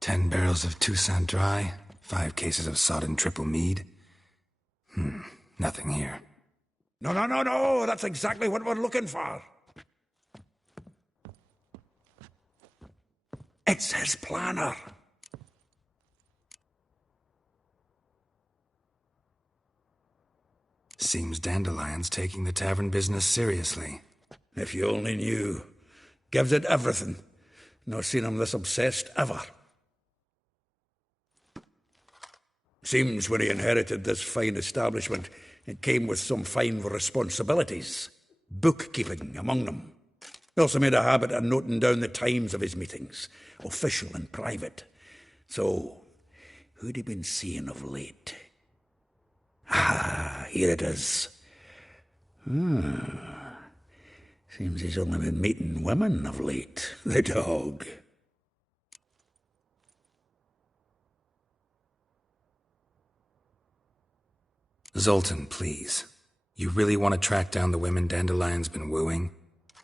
10 barrels of Toussaint dry, 5 cases of sodden triple mead. Nothing here. No, that's exactly what we're looking for. It's his planner. Seems Dandelion's taking the tavern business seriously. If you only knew. Gives it everything. Not seen him this obsessed ever. Seems when he inherited this fine establishment, it came with some fine responsibilities. Bookkeeping among them. He also made a habit of noting down the times of his meetings, official and private. So, who'd he been seeing of late? Here it is. Seems he's only been meeting women of late, the dog. Zoltan, please. You really want to track down the women Dandelion's been wooing?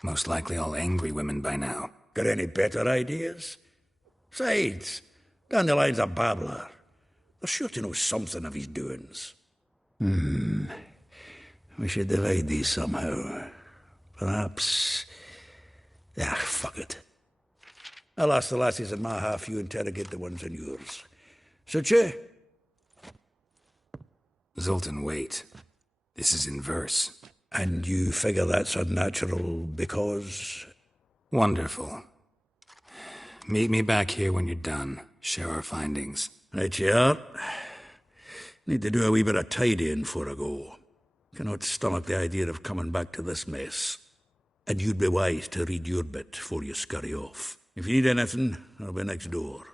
Most likely all angry women by now. Got any better ideas? Besides, Dandelion's a babbler. They're sure to know something of his doings. We should divide these somehow. Perhaps... fuck it. I'll ask the lassies in my half, you interrogate the ones in yours. Suit you? Zoltan, wait. This is in verse. And you figure that's unnatural because... Wonderful. Meet me back here when you're done. Share our findings. Right you are. Need to do a wee bit of tidying before I go. Cannot stomach the idea of coming back to this mess. And you'd be wise to read your bit before you scurry off. If you need anything, I'll be next door.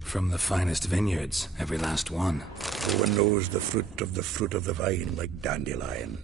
From the finest vineyards, every last one. No one knows the fruit of the vine like Dandelion.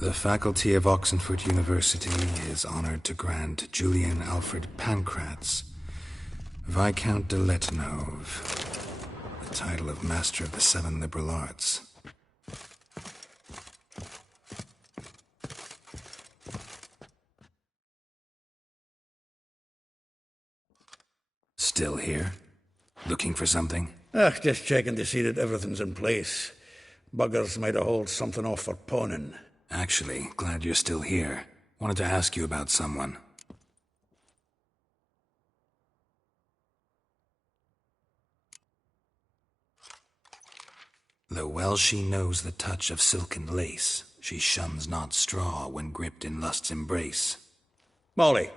The faculty of Oxenford University is honored to grant Julian Alfred Pancratz, Viscount de Lettenhove, the title of Master of the Seven Liberal Arts. Still here? Looking for something? Just checking to see that everything's in place. Buggers might have hauled something off for pawning. Actually, glad you're still here. Wanted to ask you about someone. Though well she knows the touch of silken lace, she shuns not straw when gripped in lust's embrace. Molly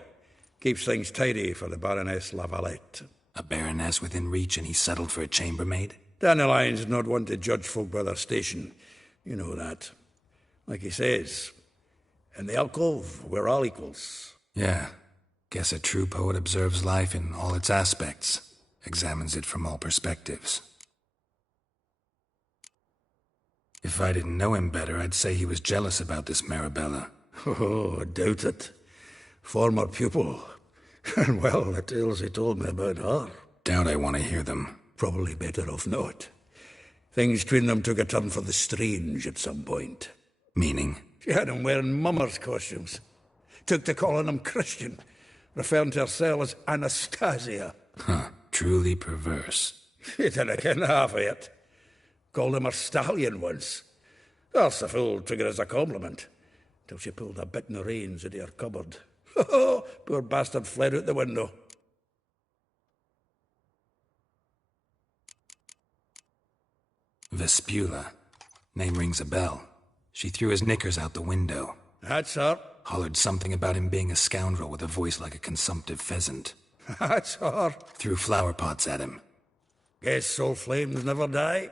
keeps things tidy for the Baroness La Valette. A baroness within reach, and he settled for a chambermaid? Dandelion's not one to judge folk by their station. You know that. Like he says, in the alcove, we're all equals. Yeah. Guess a true poet observes life in all its aspects, examines it from all perspectives. If I didn't know him better, I'd say he was jealous about this Marabella. Oh, I doubt it. Former pupil. And well, the tales he told me about her. Doubt I want to hear them. Probably better off not. Things between them took a turn for the strange at some point. Meaning? She had him wearing mummers' costumes. Took to calling him Christian, referring to herself as Anastasia. Huh, truly perverse. She didn't ken half of it. Called him her stallion once. That's the fool took it as a compliment, till she pulled a bit in the reins into her cupboard. Oh, poor bastard fled out the window. Vespula. Name rings a bell. She threw his knickers out the window. That's her. Hollered something about him being a scoundrel with a voice like a consumptive pheasant. That's her. Threw flower pots at him. Guess soul flames never die.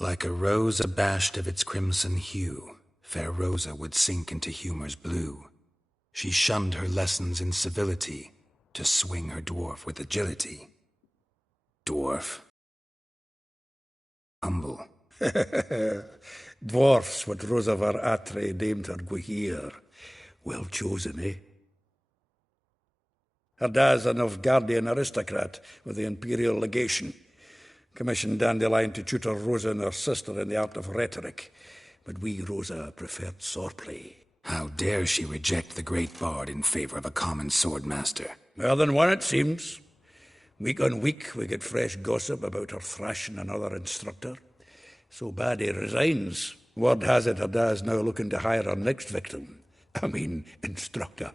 Like a rose abashed of its crimson hue, fair Rosa would sink into humor's blue. She shunned her lessons in civility, to swing her dwarf with agility. Dwarf. Humble. Dwarfs what Rosa var Atre deemed her Guahir. Well chosen, eh? Her dad's a Novgardian aristocrat with the imperial legation. Commissioned Dandelion to tutor Rosa and her sister in the art of rhetoric, but we, Rosa, preferred swordplay. How dare she reject the great bard in favor of a common swordmaster? More than one, it seems. Week on week, we get fresh gossip about her thrashing another instructor. So bad he resigns. Word has it her dad's now looking to hire her next victim. Instructor.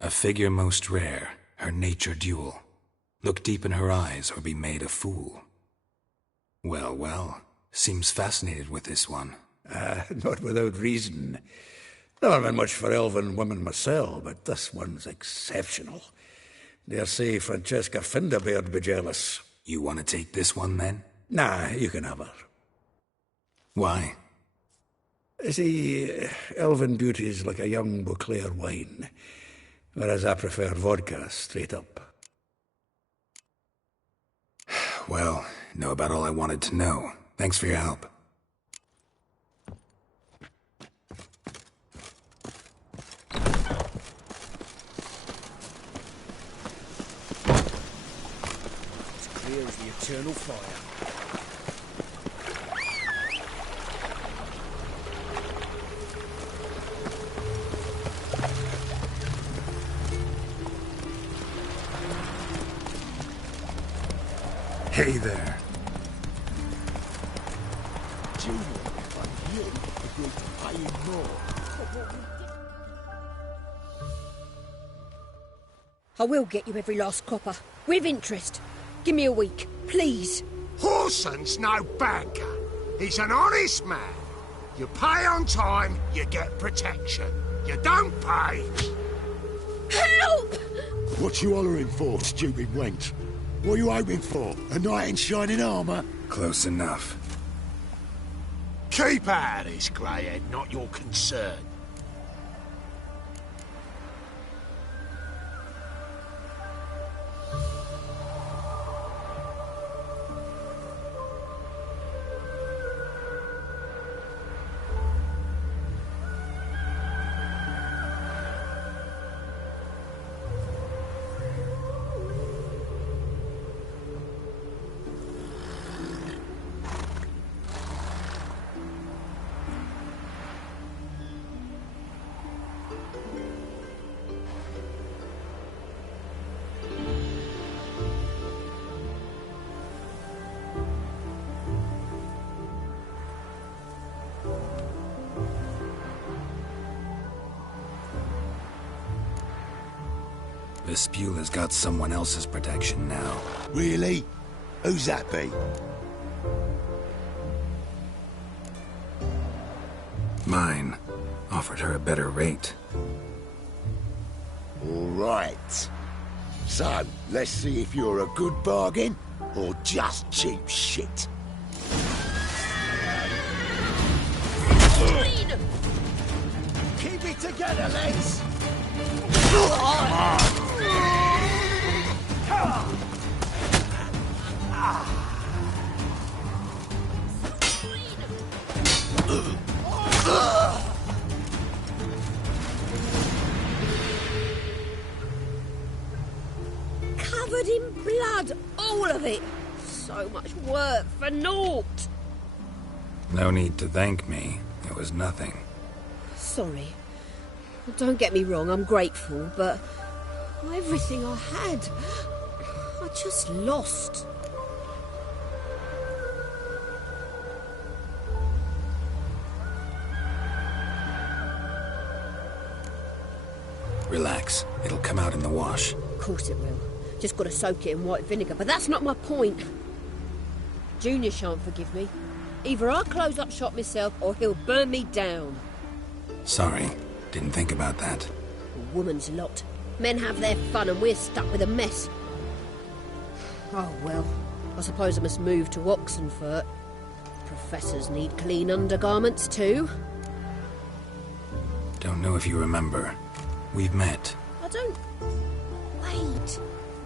A figure most rare, her nature dual. Look deep in her eyes or be made a fool. Well, well, seems fascinated with this one. Not without reason. Never been much for elven women myself, but this one's exceptional. Dare say Francesca Finderbeard be jealous. You want to take this one, then? Nah, you can have her. Why? See, elven beauty's like a young Beauclair wine. Whereas I prefer vodka, straight up. Well, know about all I wanted to know. Thanks for your help. It's clear as the eternal fire. Hey there. Junior, but you agreed to pay him more. I will get you every last copper, with interest. Give me a week, please. Whoreson's no banker. He's an honest man. You pay on time, you get protection. You don't pay. Help! What you hollering for, stupid wench? What are you hoping for? A knight in shining armour? Close enough. Keep out of this, greyhead, not your concern. 𝚬𝚘𝚗𝚗's got someone else's protection now. Really? Who's that be? Mine. Offered her a better rate. All right. So, let's see if you're a good bargain or just cheap shit. Keep it together, lads! Come on! Covered in blood, all of it. So much work for naught. No need to thank me. It was nothing. Sorry. Don't get me wrong, I'm grateful, but everything I had, I just lost. Relax. It'll come out in the wash. Of course it will. Just got to soak it in white vinegar, but that's not my point. Junior shan't forgive me. Either I'll close up shop myself or he'll burn me down. Sorry. Didn't think about that. A woman's lot. Men have their fun and we're stuck with a mess. Oh well, I suppose I must move to Oxenfurt. Professors need clean undergarments too. Don't know if you remember. We've met. I don't...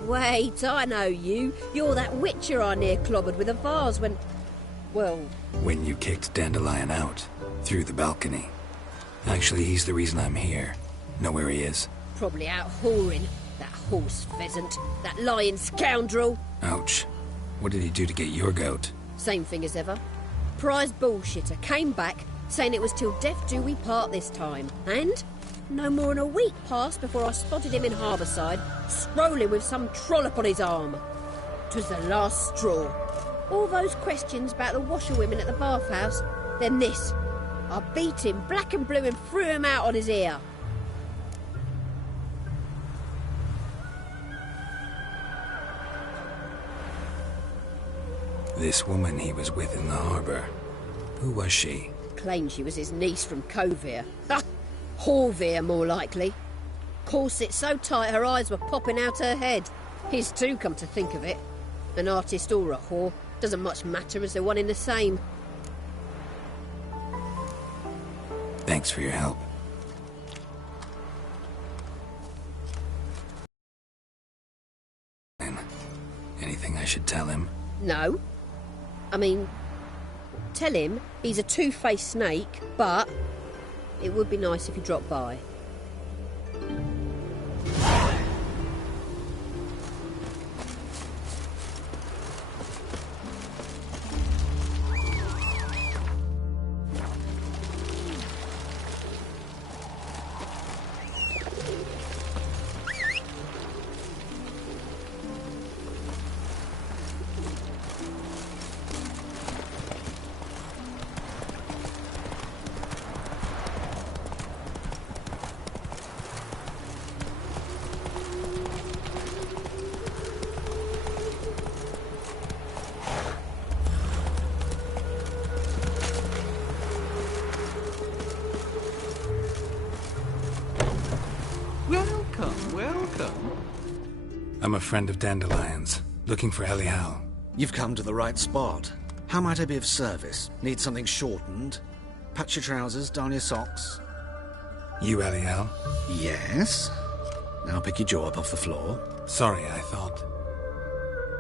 Wait, I know you. You're that witcher I near clobbered with a vase when... Well... When you kicked Dandelion out. Through the balcony. Actually, he's the reason I'm here. Know where he is? Probably out whoring. That horse pheasant. That lying scoundrel. Ouch. What did he do to get your goat? Same thing as ever. Prize bullshitter came back, saying it was till death do we part this time. And no more than a week passed before I spotted him in Harbourside, strolling with some trollop on his arm. 'Twas the last straw. All those questions about the washerwomen at the bathhouse, then this. I beat him black and blue and threw him out on his ear. This woman he was with in the harbour. Who was she? Claimed she was his niece from 𝚘𝚘𝚘. Ha! 𝚘𝚘𝚘 more likely. Corset so tight her eyes were popping out her head. His too, come to think of it. An artist or a whore. Doesn't much matter as they're one in the same. Thanks for your help. anything I should tell him? No. I mean, tell him he's a two-faced snake, but it would be nice if he dropped by. I'm a friend of Dandelion's, looking for 𝚬𝚗𝚗. You've come to the right spot. How might I be of service? Need something shortened? Patch your trousers, darn your socks. You 𝚬𝚗𝚗? Yes? Now pick your jaw up off the floor. Sorry, I thought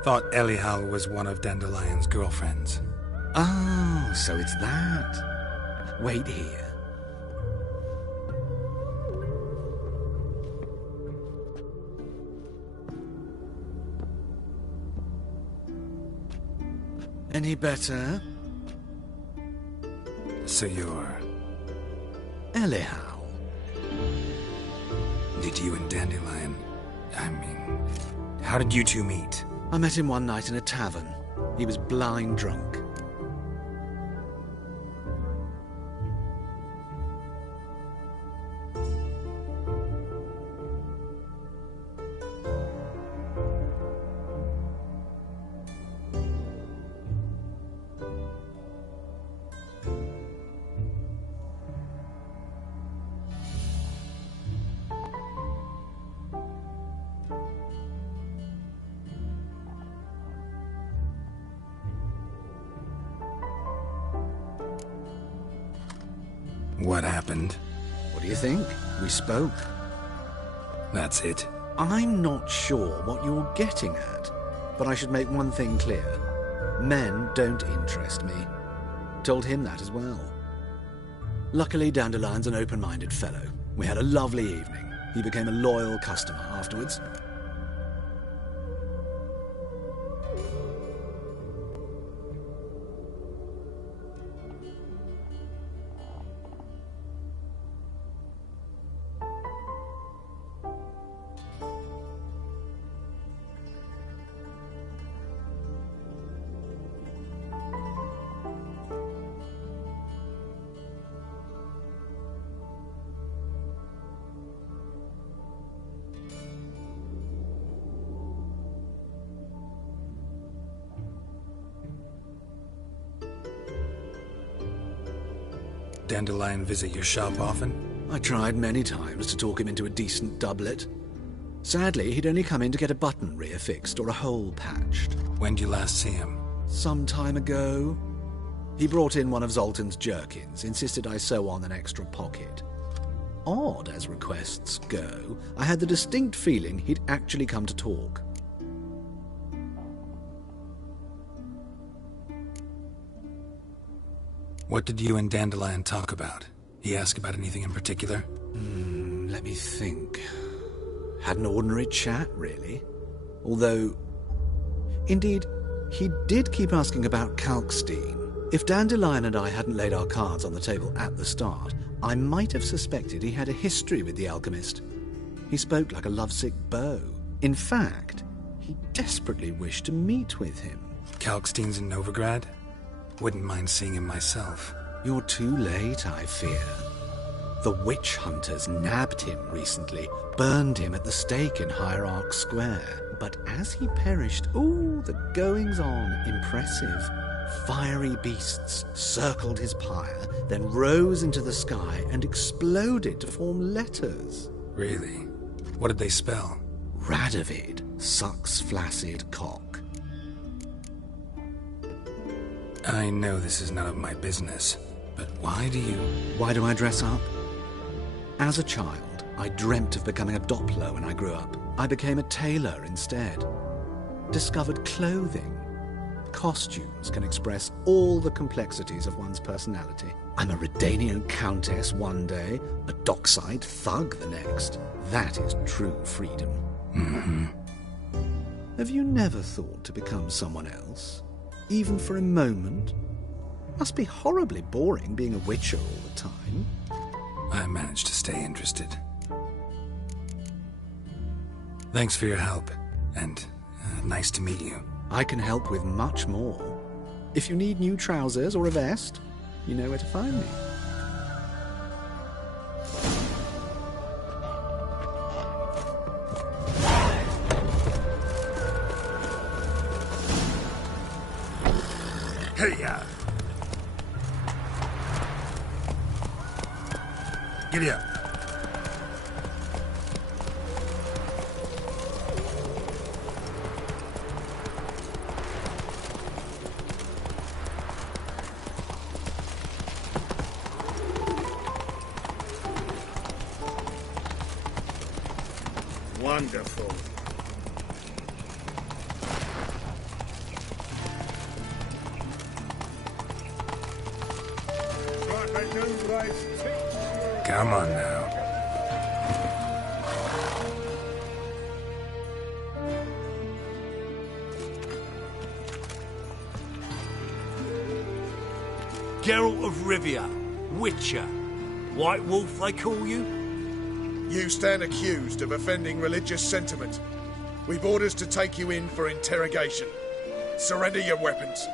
𝚬𝚗𝚗 was one of Dandelion's girlfriends. Oh, so it's that. Wait here. Any better? So you're... 𝚬𝚗𝚗. Did you and Dandelion... how did you two meet? I met him one night in a tavern. He was blind drunk. What happened? What do you think? We spoke. That's it. I'm not sure what you're getting at, but I should make one thing clear. Men don't interest me. Told him that as well. Luckily, Dandelion's an open-minded fellow. We had a lovely evening. He became a loyal customer afterwards. Dandelion visit your shop often? I tried many times to talk him into a decent doublet. Sadly, he'd only come in to get a button reaffixed or a hole patched. When did you last see him? Some time ago. He brought in one of Zoltan's jerkins, insisted I sew on an extra pocket. Odd as requests go, I had the distinct feeling he'd actually come to talk. What did you and Dandelion talk about? He asked about anything in particular? Let me think. Had an ordinary chat, really. Although, indeed, he did keep asking about Kalkstein. If Dandelion and I hadn't laid our cards on the table at the start, I might have suspected he had a history with the alchemist. He spoke like a lovesick beau. In fact, he desperately wished to meet with him. Kalkstein's in Novigrad? Wouldn't mind seeing him myself. You're too late, I fear. The witch hunters nabbed him recently, burned him at the stake in Hierarch Square. But as he perished, the goings-on impressive. Fiery beasts circled his pyre, then rose into the sky and exploded to form letters. Really? What did they spell? Radovid sucks flaccid cock. I know this is none of my business, but why do I dress up? As a child, I dreamt of becoming a Doppler when I grew up. I became a tailor instead. discovered clothing. Costumes can express all the complexities of one's personality. I'm a Redanian countess one day, a dockside thug the next. That is true freedom. Mm-hmm. Have you never thought to become someone else? Even for a moment? Must be horribly boring being a witcher all the time. I managed to stay interested. Thanks for your help, and nice to meet you. I can help with much more. If you need new trousers or a vest, you know where to find me. Hey-ya! Giddy up. Wonderful. Come on now. Geralt of Rivia, Witcher. White Wolf, they call you? You stand accused of offending religious sentiment. We've orders to take you in for interrogation. Surrender your weapons.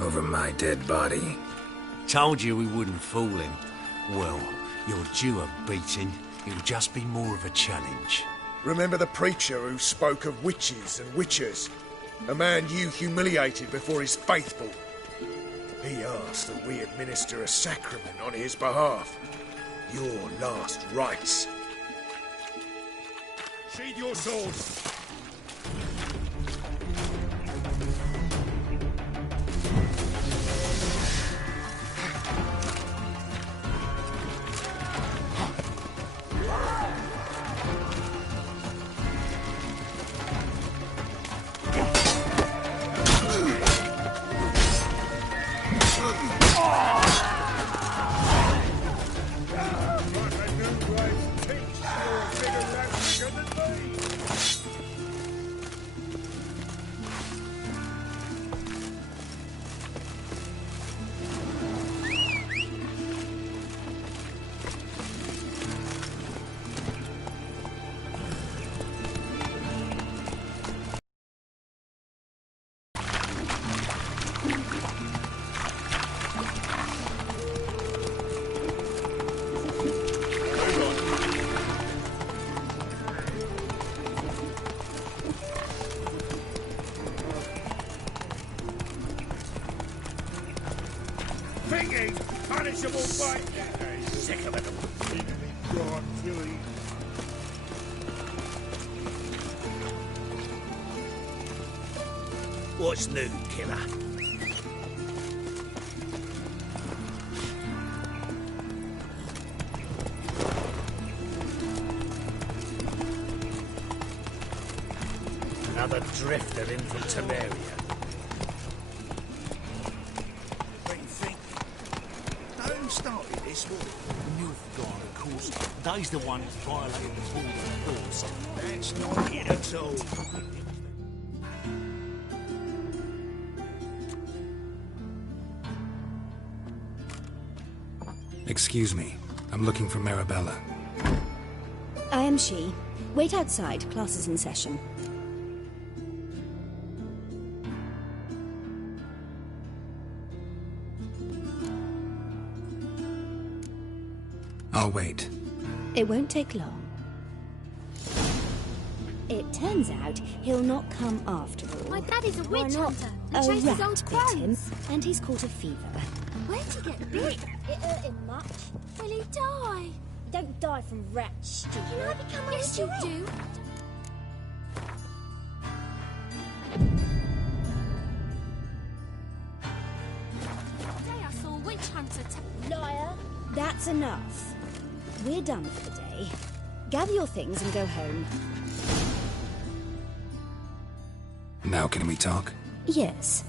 Over my dead body. Told you we wouldn't fool him. Well, you're due a beating. It'll just be more of a challenge. Remember the preacher who spoke of witches and witchers? A man you humiliated before his faithful. He asked that we administer a sacrament on his behalf. Your last rites. Sheathe your swords. Punishable by... Sick of it. What's new, killer? Another drifter in from Temeria. Started this war. Nilfgaard, of course. They's the one who violated the border first. That's not it at all. Excuse me. I'm looking for Marabella. I am she. Wait outside. Class is in session. I'll wait. It won't take long. It turns out he'll not come after all. My daddy's a witch hunter. He A chases rat old bit him, crones. and he's caught a fever. Where'd he get bit? It hurt him much. Will he die? Don't die from rats, stupid. Can I become a Yes, you do. Today I saw a witch hunter. Liar! That's enough. We're done for the day. Gather your things and go home. Now can we talk? Yes.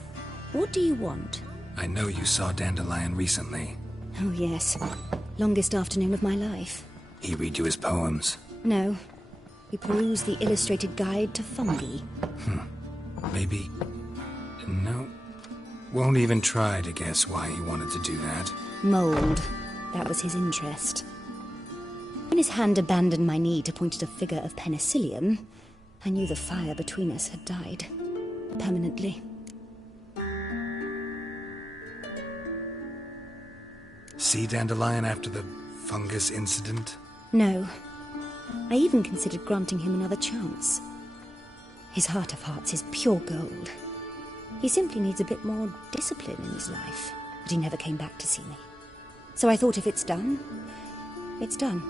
What do you want? I know you saw Dandelion recently. Oh, yes. Longest afternoon of my life. He read you his poems. No. We perused the illustrated guide to fungi. Maybe... No. Won't even try to guess why he wanted to do that. Mold. That was his interest. When his hand abandoned my knee to point at a figure of penicillium, I knew the fire between us had died. Permanently. See Dandelion after the fungus incident? No. I even considered granting him another chance. His heart of hearts is pure gold. He simply needs a bit more discipline in his life. But he never came back to see me. So I thought if it's done, it's done.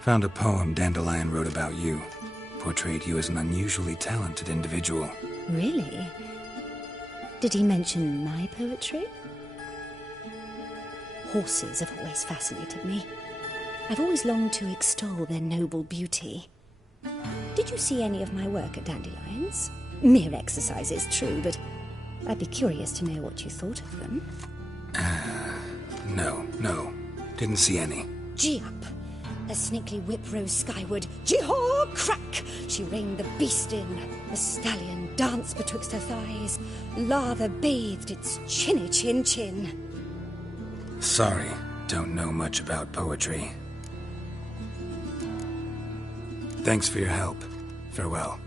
Found a poem Dandelion wrote about you. Portrayed you as an unusually talented individual. Really? Did he mention my poetry? Horses have always fascinated me. I've always longed to extol their noble beauty. Did you see any of my work at Dandelion's? Mere exercises, true, but I'd be curious to know what you thought of them. No. Didn't see any. Gee up! A snaky whip rose skyward. Jee-haw! Crack! She reined the beast in. The stallion danced betwixt her thighs. Lather bathed its chinny chin. Sorry, don't know much about poetry. Thanks for your help. Farewell.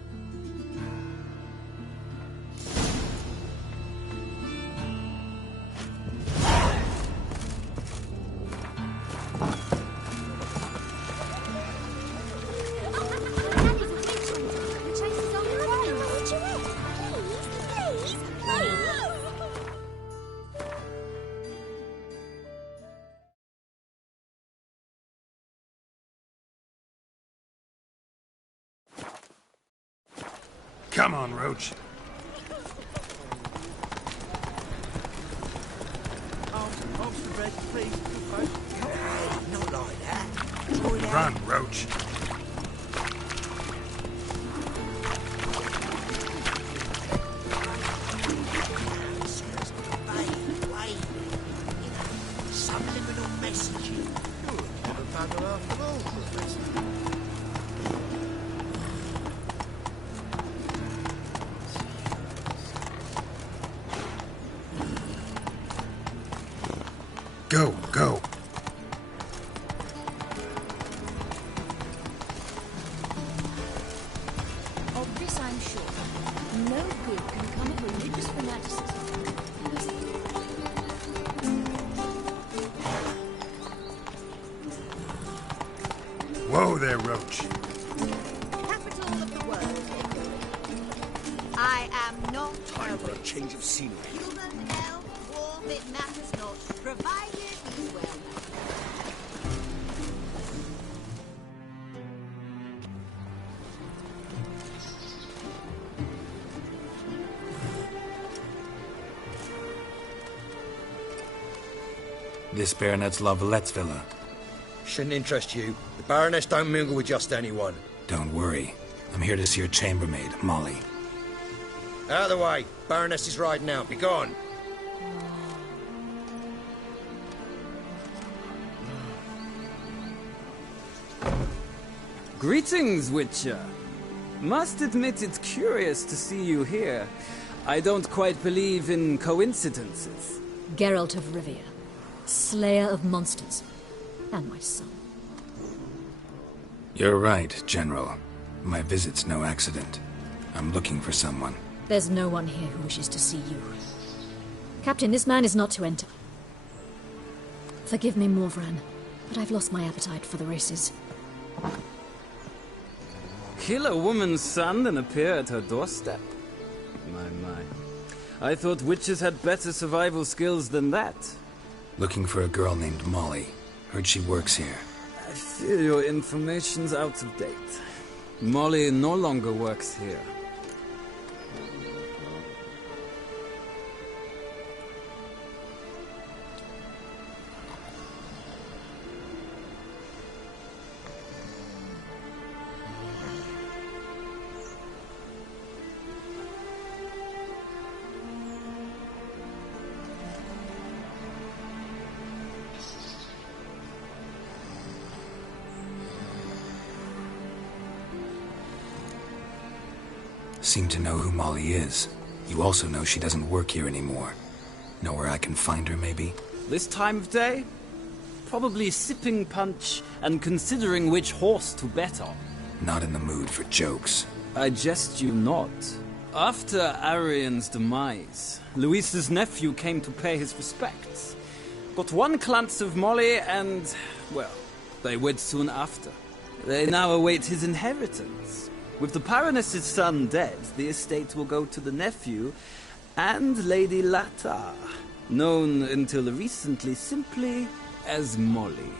Come on, Roach. Not like that. Run, Roach. Subliminal messaging. Go. Of this I'm sure. No good can come of religious fanaticism. Whoa there, Roach. Capital of the world. I am not Time for a change of scenery. human, elf, dwarf, it matters not, provided he's well known. This baronet's Lavalettes villa. Shouldn't interest you. The Baroness don't mingle with just anyone. Don't worry. I'm here to see your chambermaid, Molly. Out of the way. Baroness is riding out. Be gone. Greetings, Witcher. Must admit it's curious to see you here. I don't quite believe in coincidences. Geralt of Rivia, slayer of monsters, and my son. You're right, General. My visit's no accident. I'm looking for someone. There's no one here who wishes to see you. Captain, this man is not to enter. Forgive me, Morvran, but I've lost my appetite for the races. Kill a woman's son and appear at her doorstep? My. I thought witches had better survival skills than that. Looking for a girl named Molly. Heard she works here. I fear your information's out of date. Molly no longer works here. Seem to know who Molly is. You also know she doesn't work here anymore. Know where I can find her, maybe? This time of day? Probably sipping punch and considering which horse to bet on. Not in the mood for jokes. I jest you not. After Arian's demise, Luis's nephew came to pay his respects. Got one glance of Molly and, well, they wed soon after. They now await his inheritance. With the Baroness's son dead, the estate will go to the nephew and Lady Lata, known until recently simply as Molly.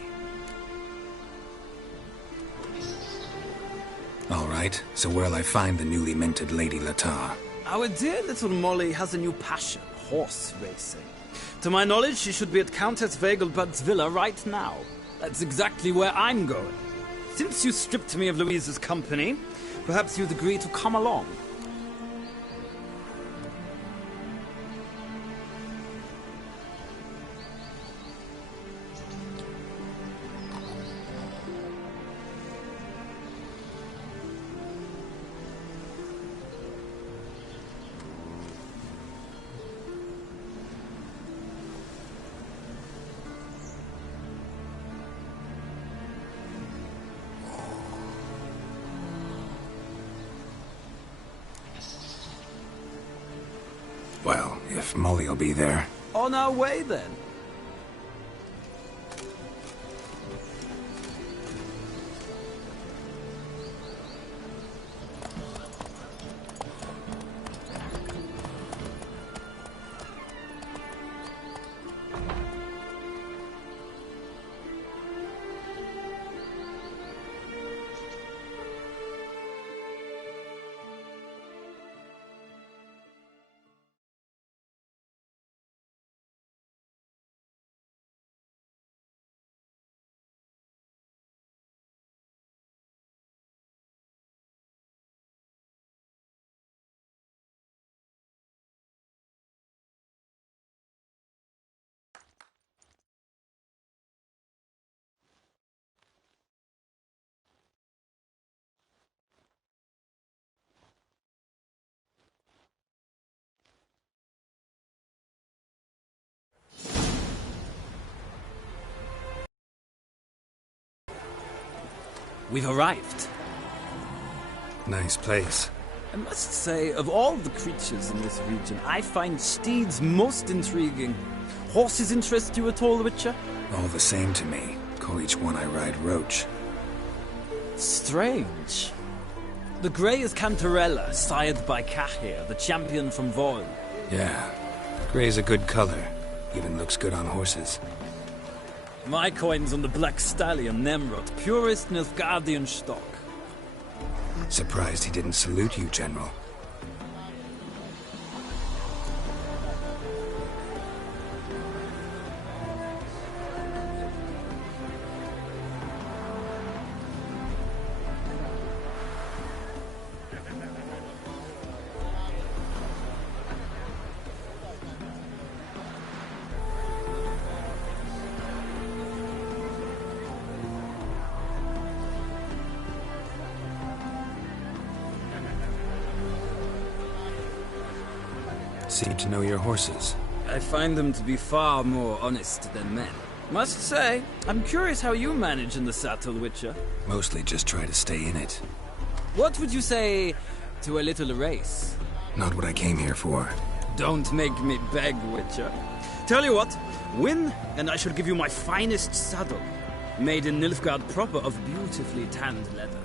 All right, so where'll I find the newly minted Lady Lata? Our dear little Molly has a new passion, horse racing. To my knowledge, she should be at Countess Věgelbud's villa right now. That's exactly where I'm going. Since you stripped me of Louise's company, perhaps you'd agree to come along. Well, if Molly'll be there. On our way, then. We've arrived. Nice place. I must say, of all the creatures in this region, I find steeds most intriguing. Horses interest you at all, Witcher? All the same to me. Call each one I ride Roach. Strange. The grey is Cantarella, sired by Cahir, the champion from Vol. Yeah. Gray's a good color. Even looks good on horses. My coin's on the Black Stallion, Nemrod, purest Nilfgaardian stock. Surprised he didn't salute you, General. Seem to know your horses. I find them to be far more honest than men. Must say, I'm curious how you manage in the saddle, Witcher. Mostly just try to stay in it. What would you say to a little race? Not what I came here for. Don't make me beg, Witcher. Tell you what, win, and I shall give you my finest saddle. Made in Nilfgaard proper of beautifully tanned leather.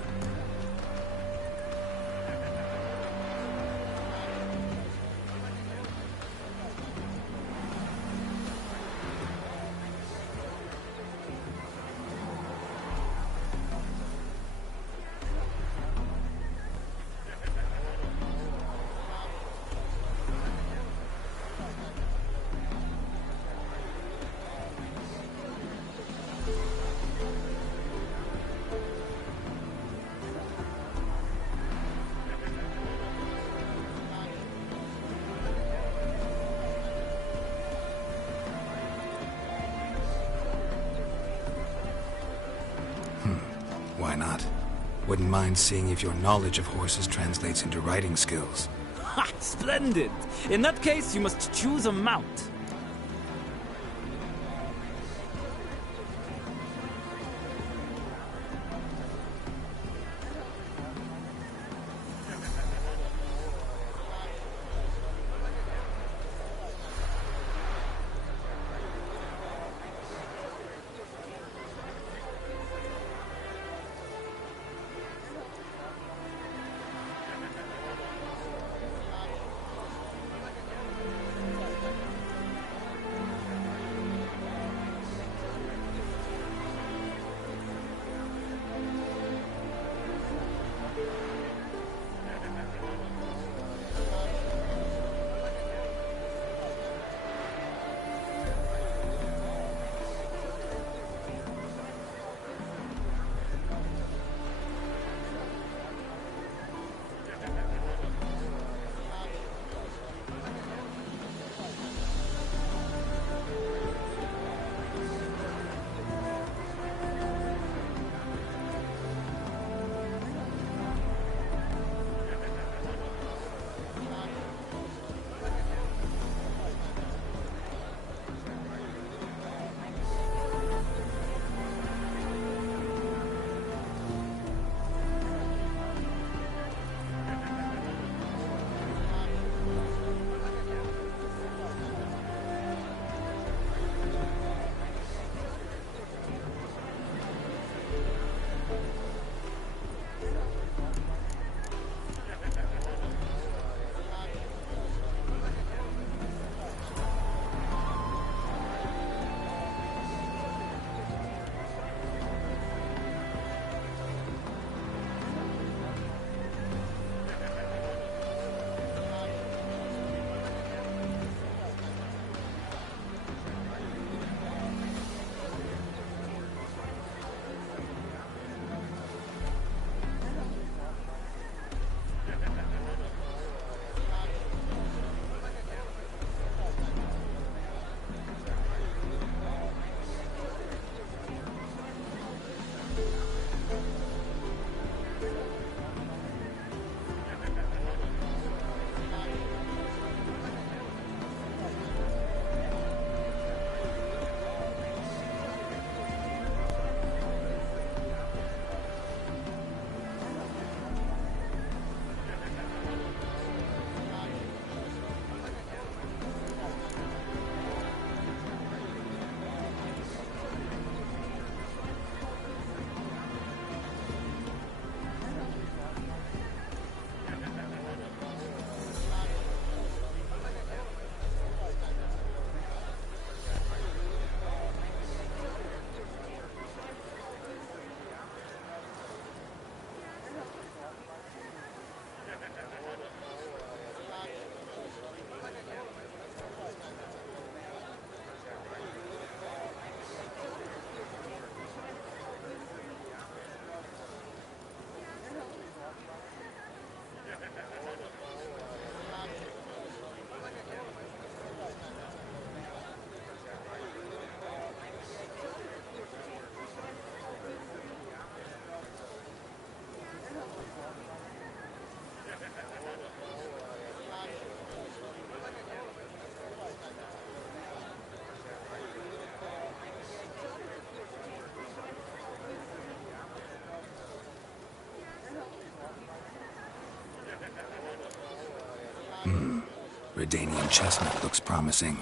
Why not? Wouldn't mind seeing if your knowledge of horses translates into riding skills. Ha! Splendid! In that case, you must choose a mount. Redanian chestnut looks promising.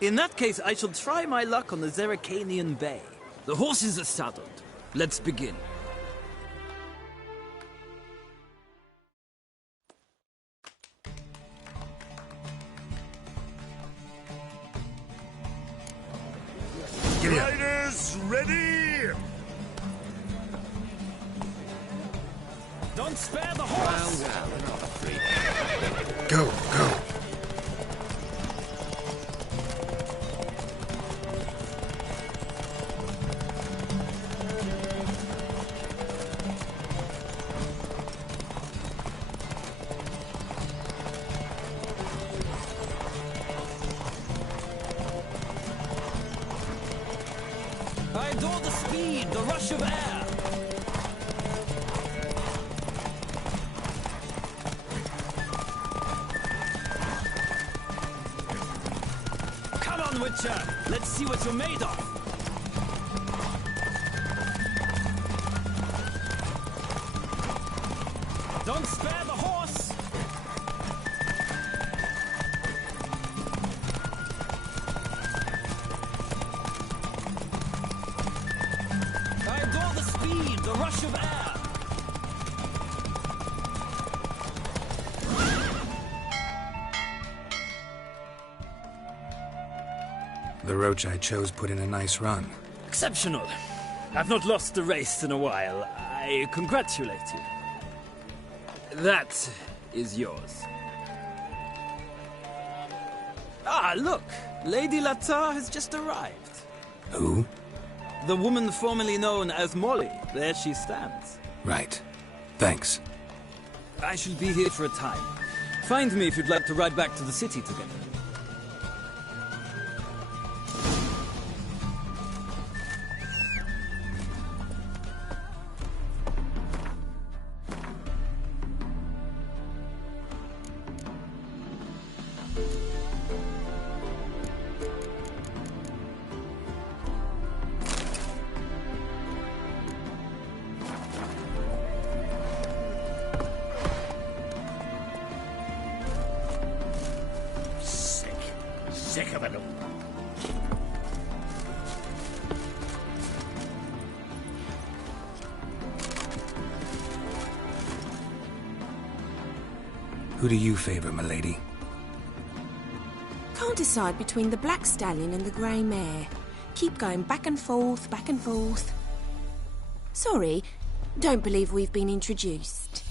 In that case, I shall try my luck on the 𝚂𝚗𝚗𝚒 bay. The horses are saddled. Let's begin. Riders, ready! Don't spare the horse! Go, go. I adore the speed, the rush of air. Come on, Witcher. Let's see what you're made of. Don't spare the horse. I adore the speed, the rush of air. The roach I chose put in a nice run. Exceptional. I've not lost a race in a while. I congratulate you. That is yours. Ah, look! Lady 𝚤𝚗𝚘 has just arrived. Who? The woman formerly known as Molly. There she stands. Right. Thanks. I shall be here for a time. Find me if you'd like to ride back to the city together. Sick of it all. Who do you favor, milady? Can't decide between the black stallion and the grey mare. Keep going back and forth, back and forth. Sorry, don't believe we've been introduced.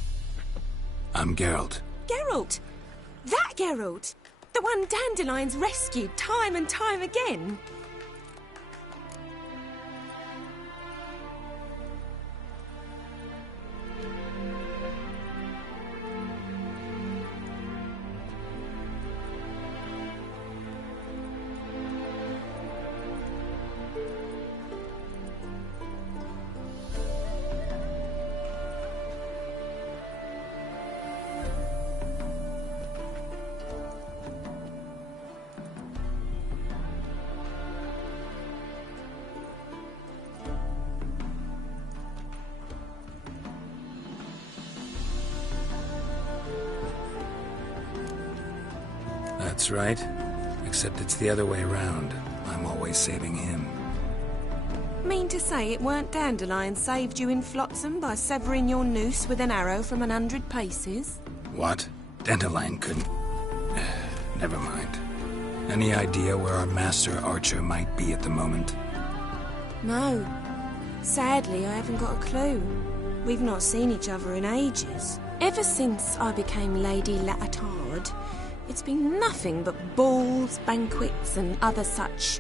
I'm Geralt. Geralt! That Geralt! The one Dandelion's rescued time and time again. That's right. Except it's the other way around. I'm always saving him. Mean to say it weren't Dandelion saved you in Flotsam by severing your noose with an arrow from 100 paces? What? Dandelion couldn't... Never mind. Any idea where our master archer might be at the moment? No. Sadly, I haven't got a clue. We've not seen each other in ages. Ever since I became Lady 𝚤𝚗𝚗𝚘, it's been nothing but balls, banquets, and other such...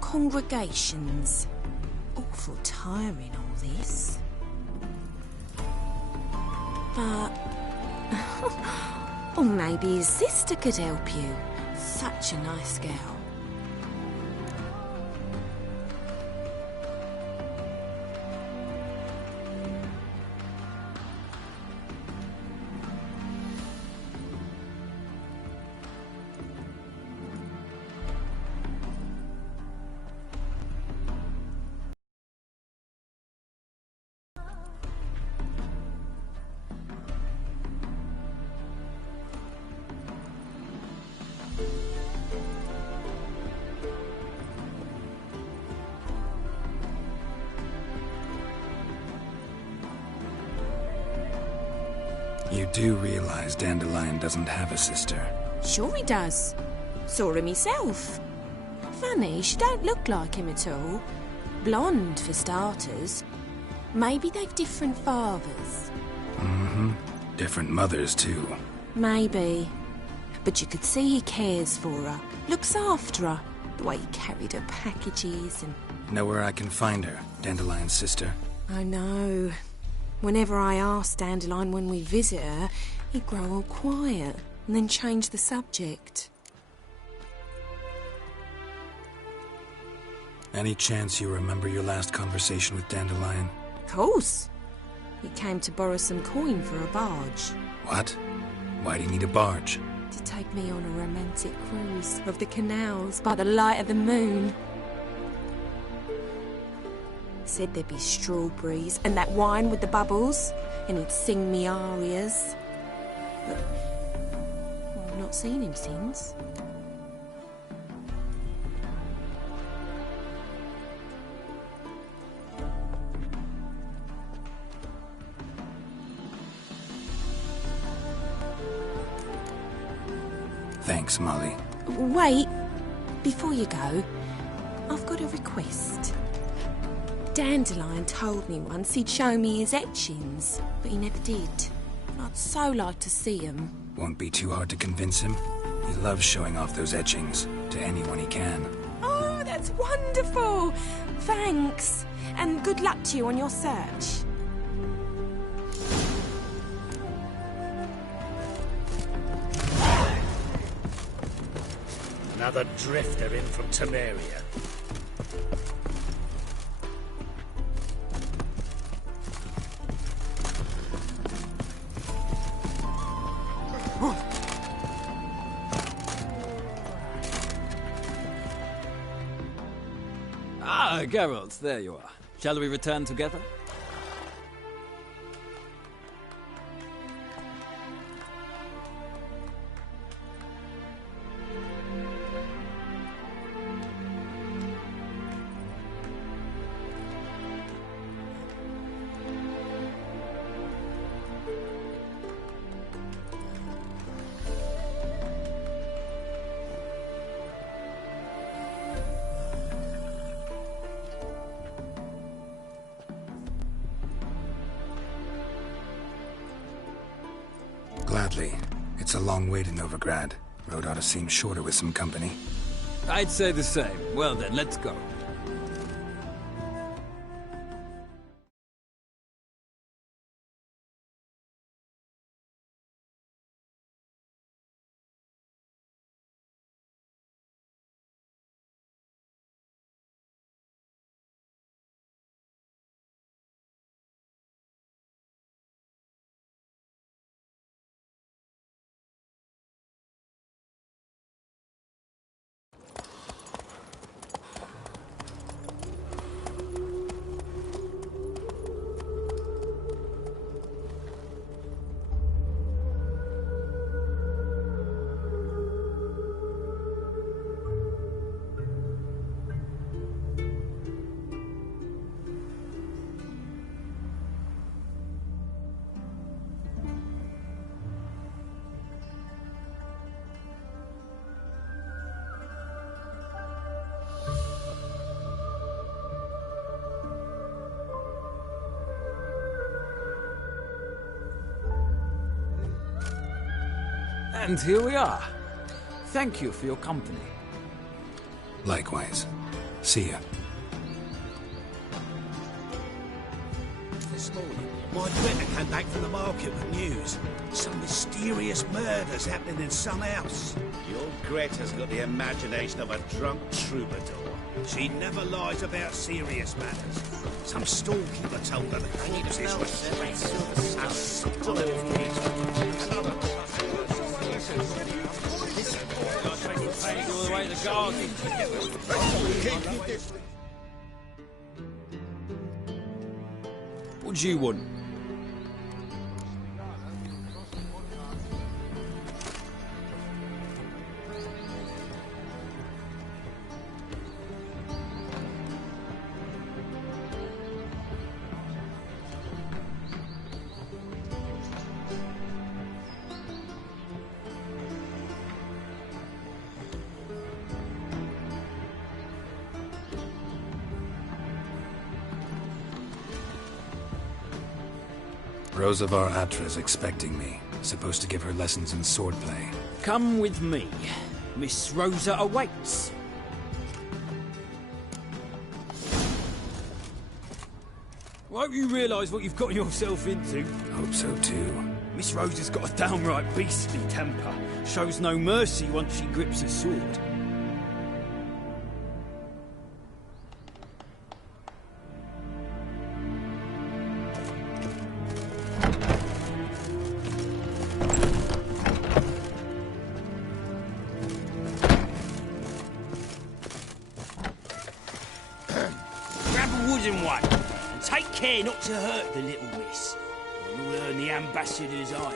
congregations. Awful tiring, all this. But... or maybe his sister could help you. Such a nice girl. You do realize Dandelion doesn't have a sister? Sure he does. Saw him myself. Funny, she don't look like him at all. Blonde, for starters. Maybe they've different fathers. Mm-hmm. Different mothers, too. Maybe. But you could see he cares for her. Looks after her. The way he carried her packages and... Know where I can find her, Dandelion's sister? I know. Whenever I ask Dandelion when we visit her, he'd grow all quiet and then change the subject. Any chance you remember your last conversation with Dandelion? Of course. He came to borrow some coin for a barge. What? Why do you need a barge? To take me on a romantic cruise of the canals by the light of the moon. Said there'd be strawberries and that wine with the bubbles, and he'd sing me arias. But I've not seen him since. Thanks, Molly. Wait, before you go, I've got a request. Dandelion told me once he'd show me his etchings, but he never did. I'd so like to see them. Won't be too hard to convince him. He loves showing off those etchings to anyone he can. Oh, that's wonderful! Thanks, and good luck to you on your search. Another drifter in from Temeria. Ah, Geralt, there you are. Shall we return together? Gladly. It's a long way to Novigrad. Road ought to seem shorter with some company. I'd say the same. Well then, let's go. And here we are. Thank you for your company. Likewise. See ya. This morning, my Greta came back from the market with news. Some mysterious murders happening in some house. Your Greta's got the imagination of a drunk troubadour. She never lies about serious matters. Some storekeeper told her the corpses were stressed. A subtle all the way to the garden. What do you want? Rosa var Atra's expecting me. Supposed to give her lessons in swordplay. Come with me. Miss Rosa awaits. Won't you realise what you've got yourself into? Hope so too. Miss Rosa's got a downright beastly temper. Shows no mercy once she grips a sword. Grab a wooden one, and take care not to hurt the little miss, or you'll earn the ambassador's ire.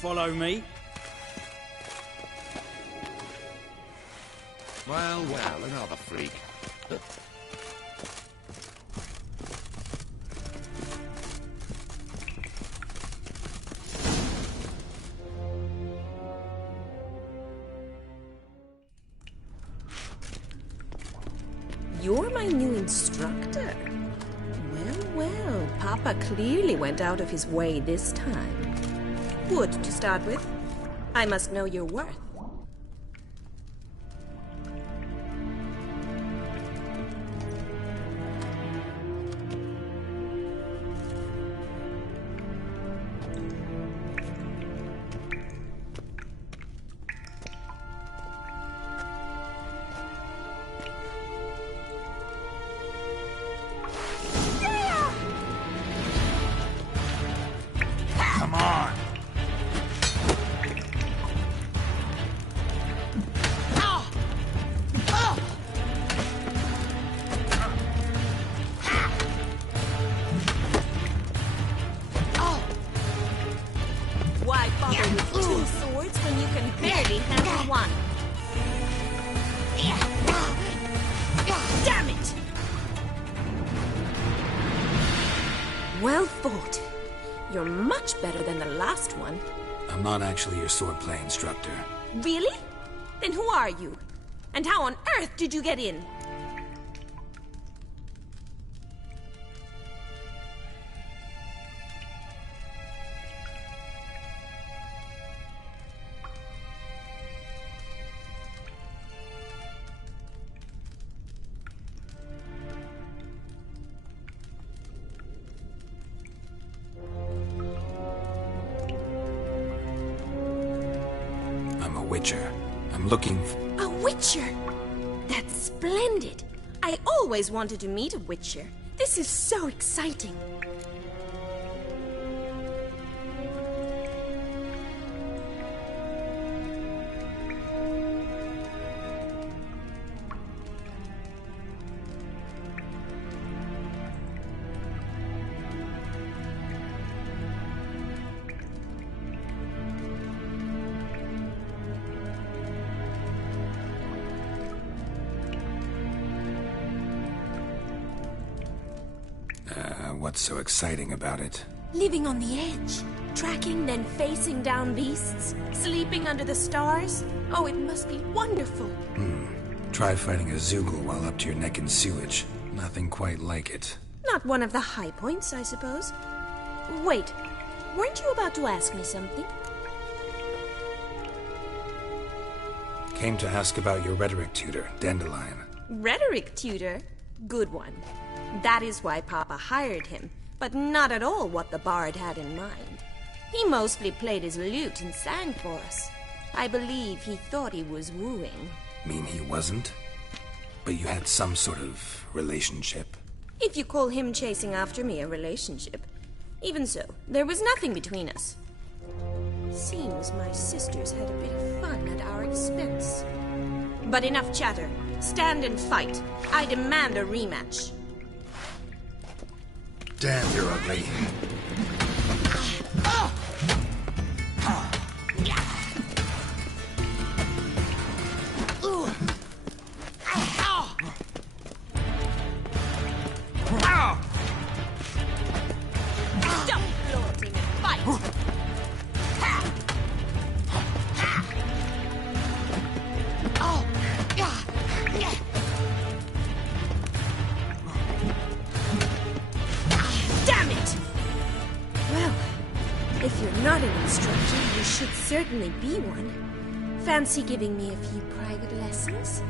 Follow me. Well, well, another freak. You're my new instructor. Well, Papa clearly went out of his way this time. Wood, to start with. I must know your worth. Come on! Why bother with two swords when you can barely handle one? Damn it! Well fought. You're much better than the last one. I'm not actually your swordplay instructor. Really? Then who are you? And how on earth did you get in? I'm a witcher. I'm looking A witcher? That's splendid. I always wanted to meet a witcher. This is so exciting. What's so exciting about it? Living on the edge. Tracking, then facing down beasts. Sleeping under the stars. Oh, it must be wonderful. Try fighting a Zoogle while up to your neck in sewage. Nothing quite like it. Not one of the high points, I suppose. Wait, weren't you about to ask me something? Came to ask about your rhetoric tutor, Dandelion. Rhetoric tutor? Good one. That is why Papa hired him, but not at all what the bard had in mind. He mostly played his lute and sang for us. I believe he thought he was wooing. Mean he wasn't? But you had some sort of relationship? If you call him chasing after me a relationship. Even so, there was nothing between us. Seems my sisters had a bit of fun at our expense. But enough chatter. Stand and fight. I demand a rematch. Damn, you're ugly. Stop floating and fight! not an instructor, you should certainly be one. Fancy giving me a few private lessons?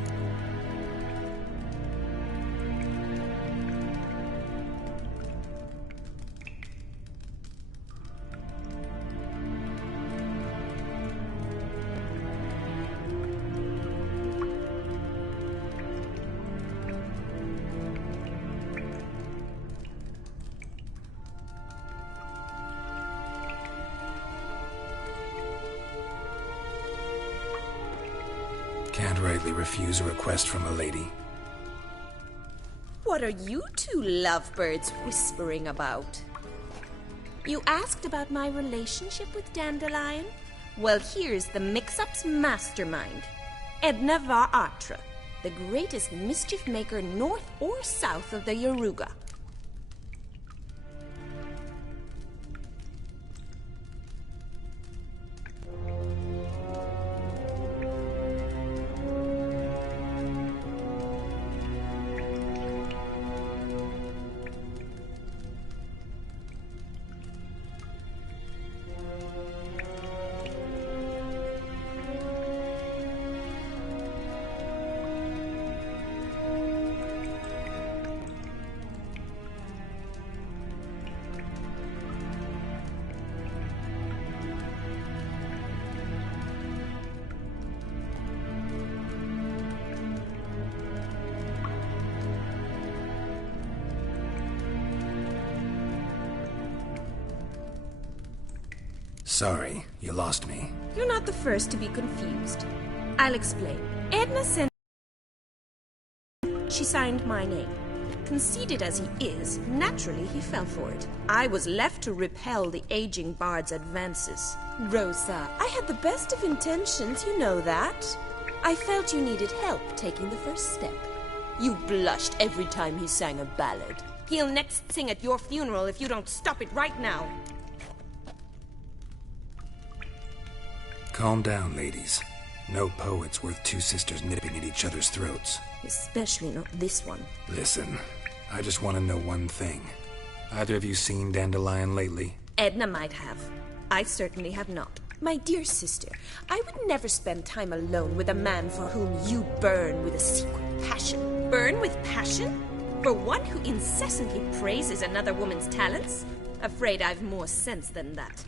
Can't rightly refuse a request from a lady. What are you two lovebirds whispering about? You asked about my relationship with Dandelion? Well, here's the mix-up's mastermind. Edna 𝚤𝚗, the greatest mischief maker north or south of the Yaruga. Sorry, you lost me. You're not the first to be confused. I'll explain. Edna sent... She signed my name. Conceited as he is, naturally he fell for it. I was left to repel the aging bard's advances. Rosa, I had the best of intentions, you know that. I felt you needed help taking the first step. You blushed every time he sang a ballad. He'll next sing at your funeral if you don't stop it right now. Calm down, ladies. No poet's worth two sisters nipping at each other's throats. Especially not this one. Listen, I just want to know one thing. Either of you seen Dandelion lately? Edna might have. I certainly have not. My dear sister, I would never spend time alone with a man for whom you burn with a secret passion. Burn with passion? For one who incessantly praises another woman's talents? Afraid I've more sense than that.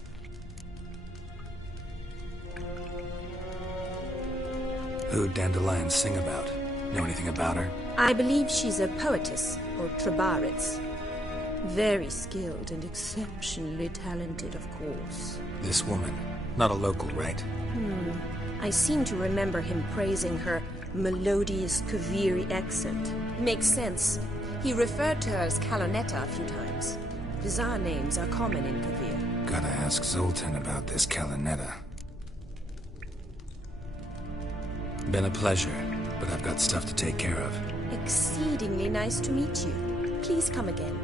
Who'd Dandelion sing about? Know anything about her? I believe she's a poetess, or trabaritz. Very skilled and exceptionally talented, of course. This woman. Not a local, right? I seem to remember him praising her melodious Kaviri accent. Makes sense. He referred to her as Kalonetta a few times. Bizarre names are common in Kavir. Gotta ask Zoltan about this Kalonetta. Been a pleasure, but I've got stuff to take care of. Exceedingly nice to meet you. Please come again.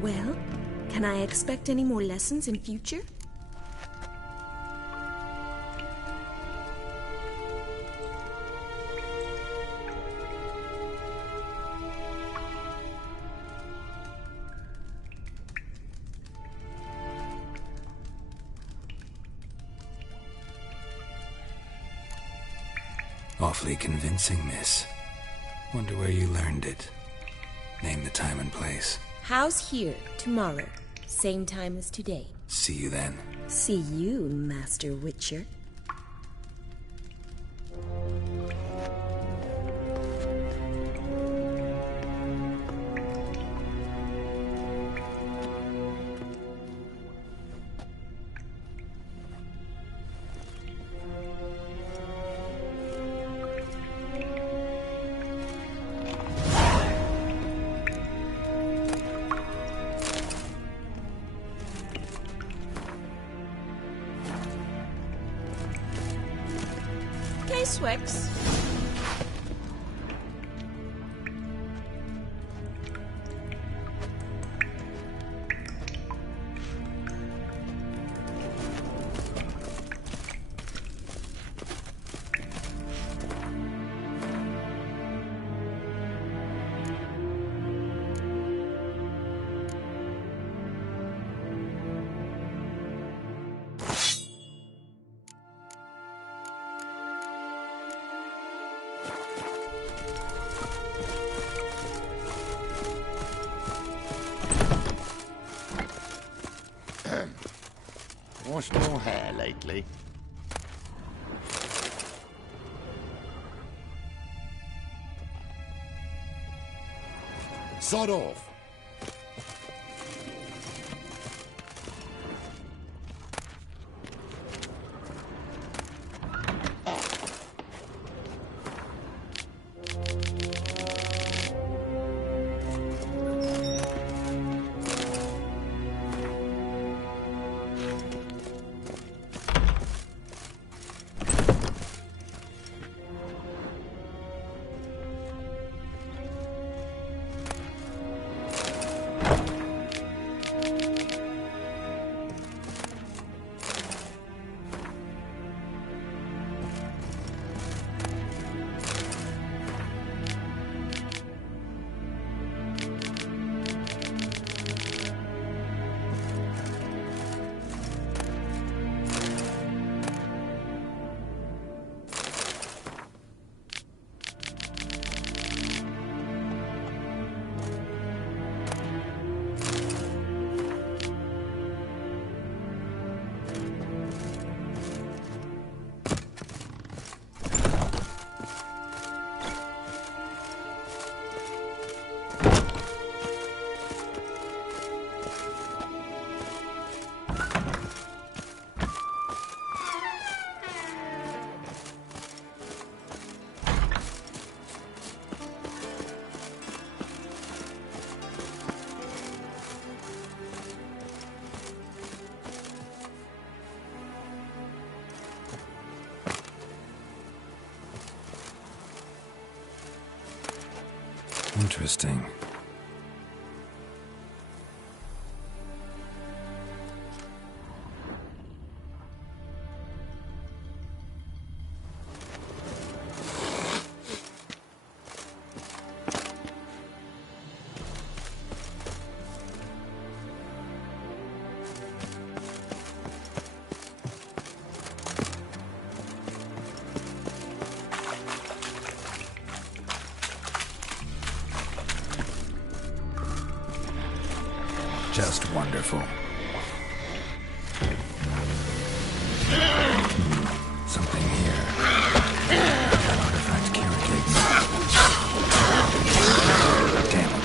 Well, can I expect any more lessons in future? Awfully convincing, miss. Wonder where you learned it. Name the time and place. House here, tomorrow. Same time as today. See you then. See you, Master Witcher. Swix. Washed more hair lately? Sod off. Interesting. Just wonderful. Something here. That artifact 𝚑𝚗𝚗𝚗𝚑. Damn it.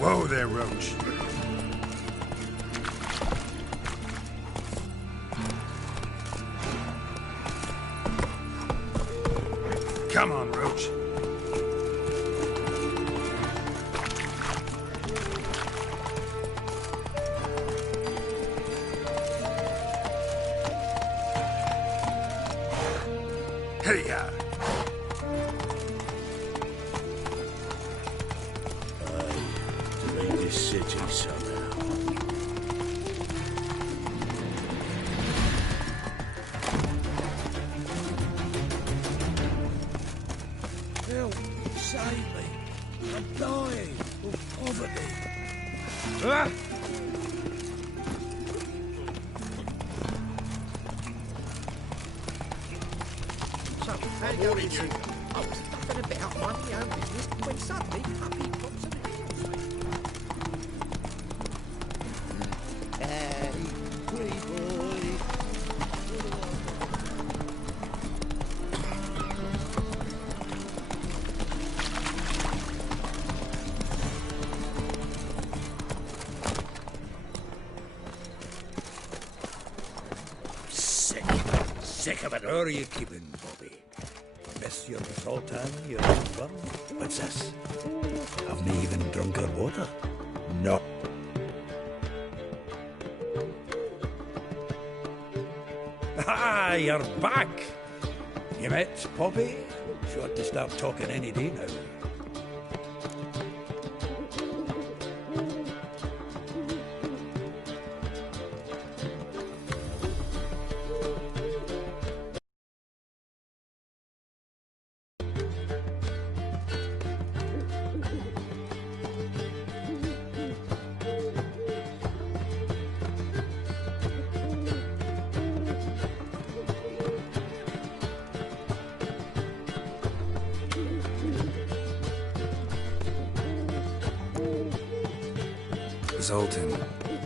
Whoa there, Roach. Come on, Roach. Hey-ya! This city somehow. Help! Save me! I'm dying of poverty. Ah! So, how you going, you? I was stuffing about minding my own business when suddenly Puppy pops in. Sick of it. How are you keeping, Bobby? Miss your sultan, your fun? What's this? Haven't even drunk her water? No. Ah, you're back! You met Poppy? She ought to start talking any day now. Zoltan,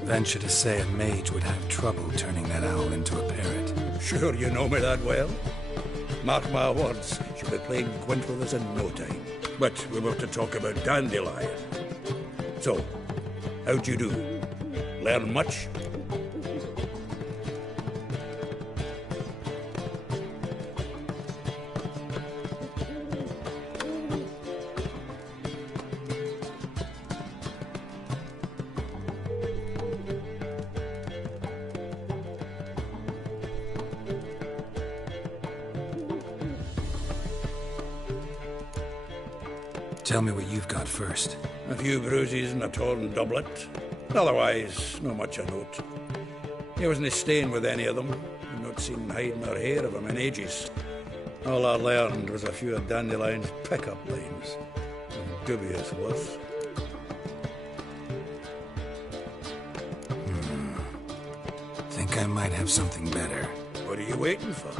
venture to say a mage would have trouble turning that owl into a parrot. Sure you know me that well? Mark my words, she'll be playing quint with us in no time. But we were to talk about Dandelion. So, how'd you do? Learn much? Tell me what you've got first. A few bruises and a torn doublet. Otherwise, not much a note. He wasn't staying with any of them. I've not seen hide nor hair of him in ages. All I learned was a few of Dandelion's pick-up lines. Of dubious worth. Think I might have something better. What are you waiting for?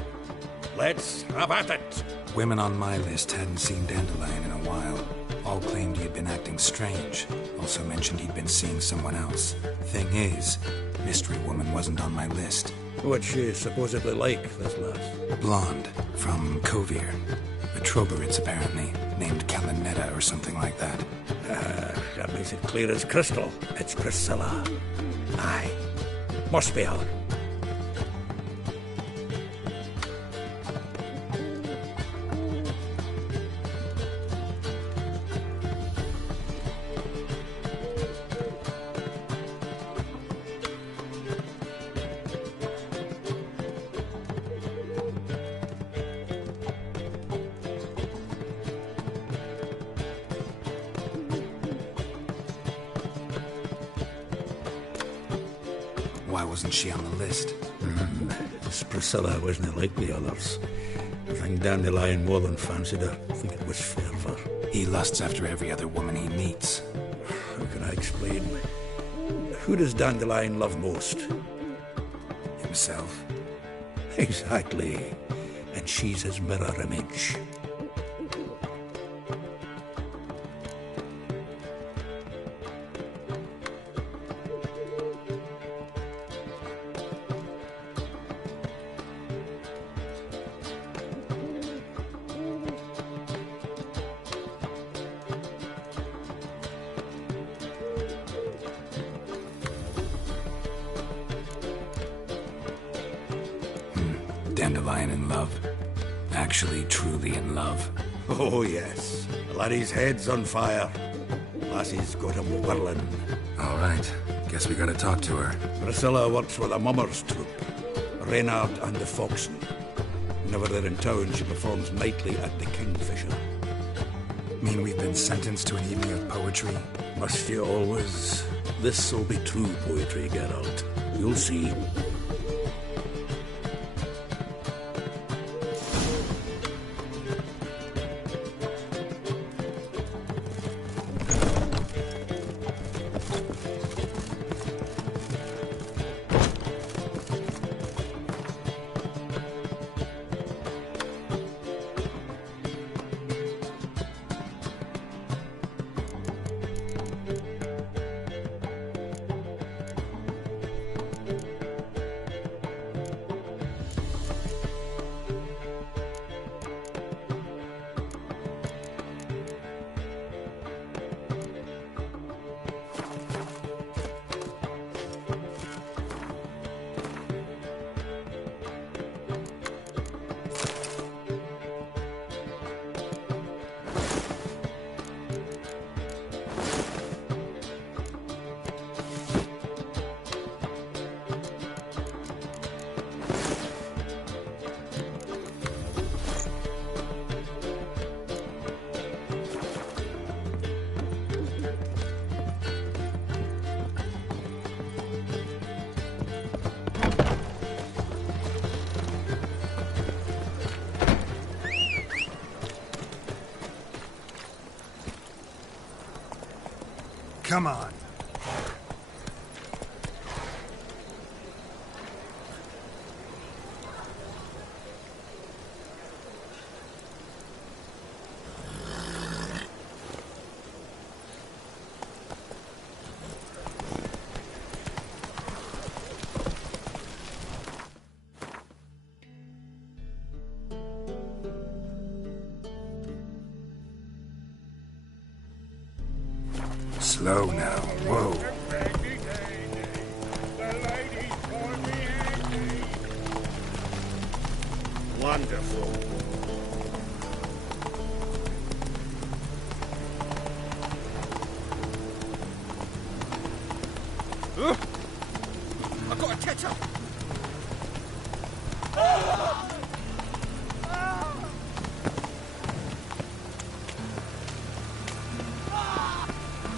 Let's have at it! Women on my list hadn't seen Dandelion in a while. All claimed he had been acting strange. Also mentioned he'd been seeing someone else. Thing is, Mystery Woman wasn't on my list. What's she supposedly like, this lass? Blonde, from Kovir. A Trobaritz, apparently, named Kalinetta or something like that. That makes it clear as crystal. It's Priscilla. Aye. Must be her. Why wasn't she on the list? This Priscilla wasn't like the others. I think Dandelion more than fancied her. I think it was fervour. He lusts after every other woman he meets. How can I explain? Who does Dandelion love most? Himself. Exactly. And she's his mirror image. Dandelion in love. Actually, truly in love. Oh, yes. The laddie's head's on fire. Lassie's got him whirling. All right. Guess we gotta talk to her. Priscilla works with a mummers troupe. Reynard and the Foxen. Whenever they're in town, she performs nightly at the Kingfisher. Mean we've been sentenced to an evening of poetry? Must you always? This'll be true poetry, Geralt. You'll see. Come on. Slow now. Whoa. Wonderful. I've got a catch up.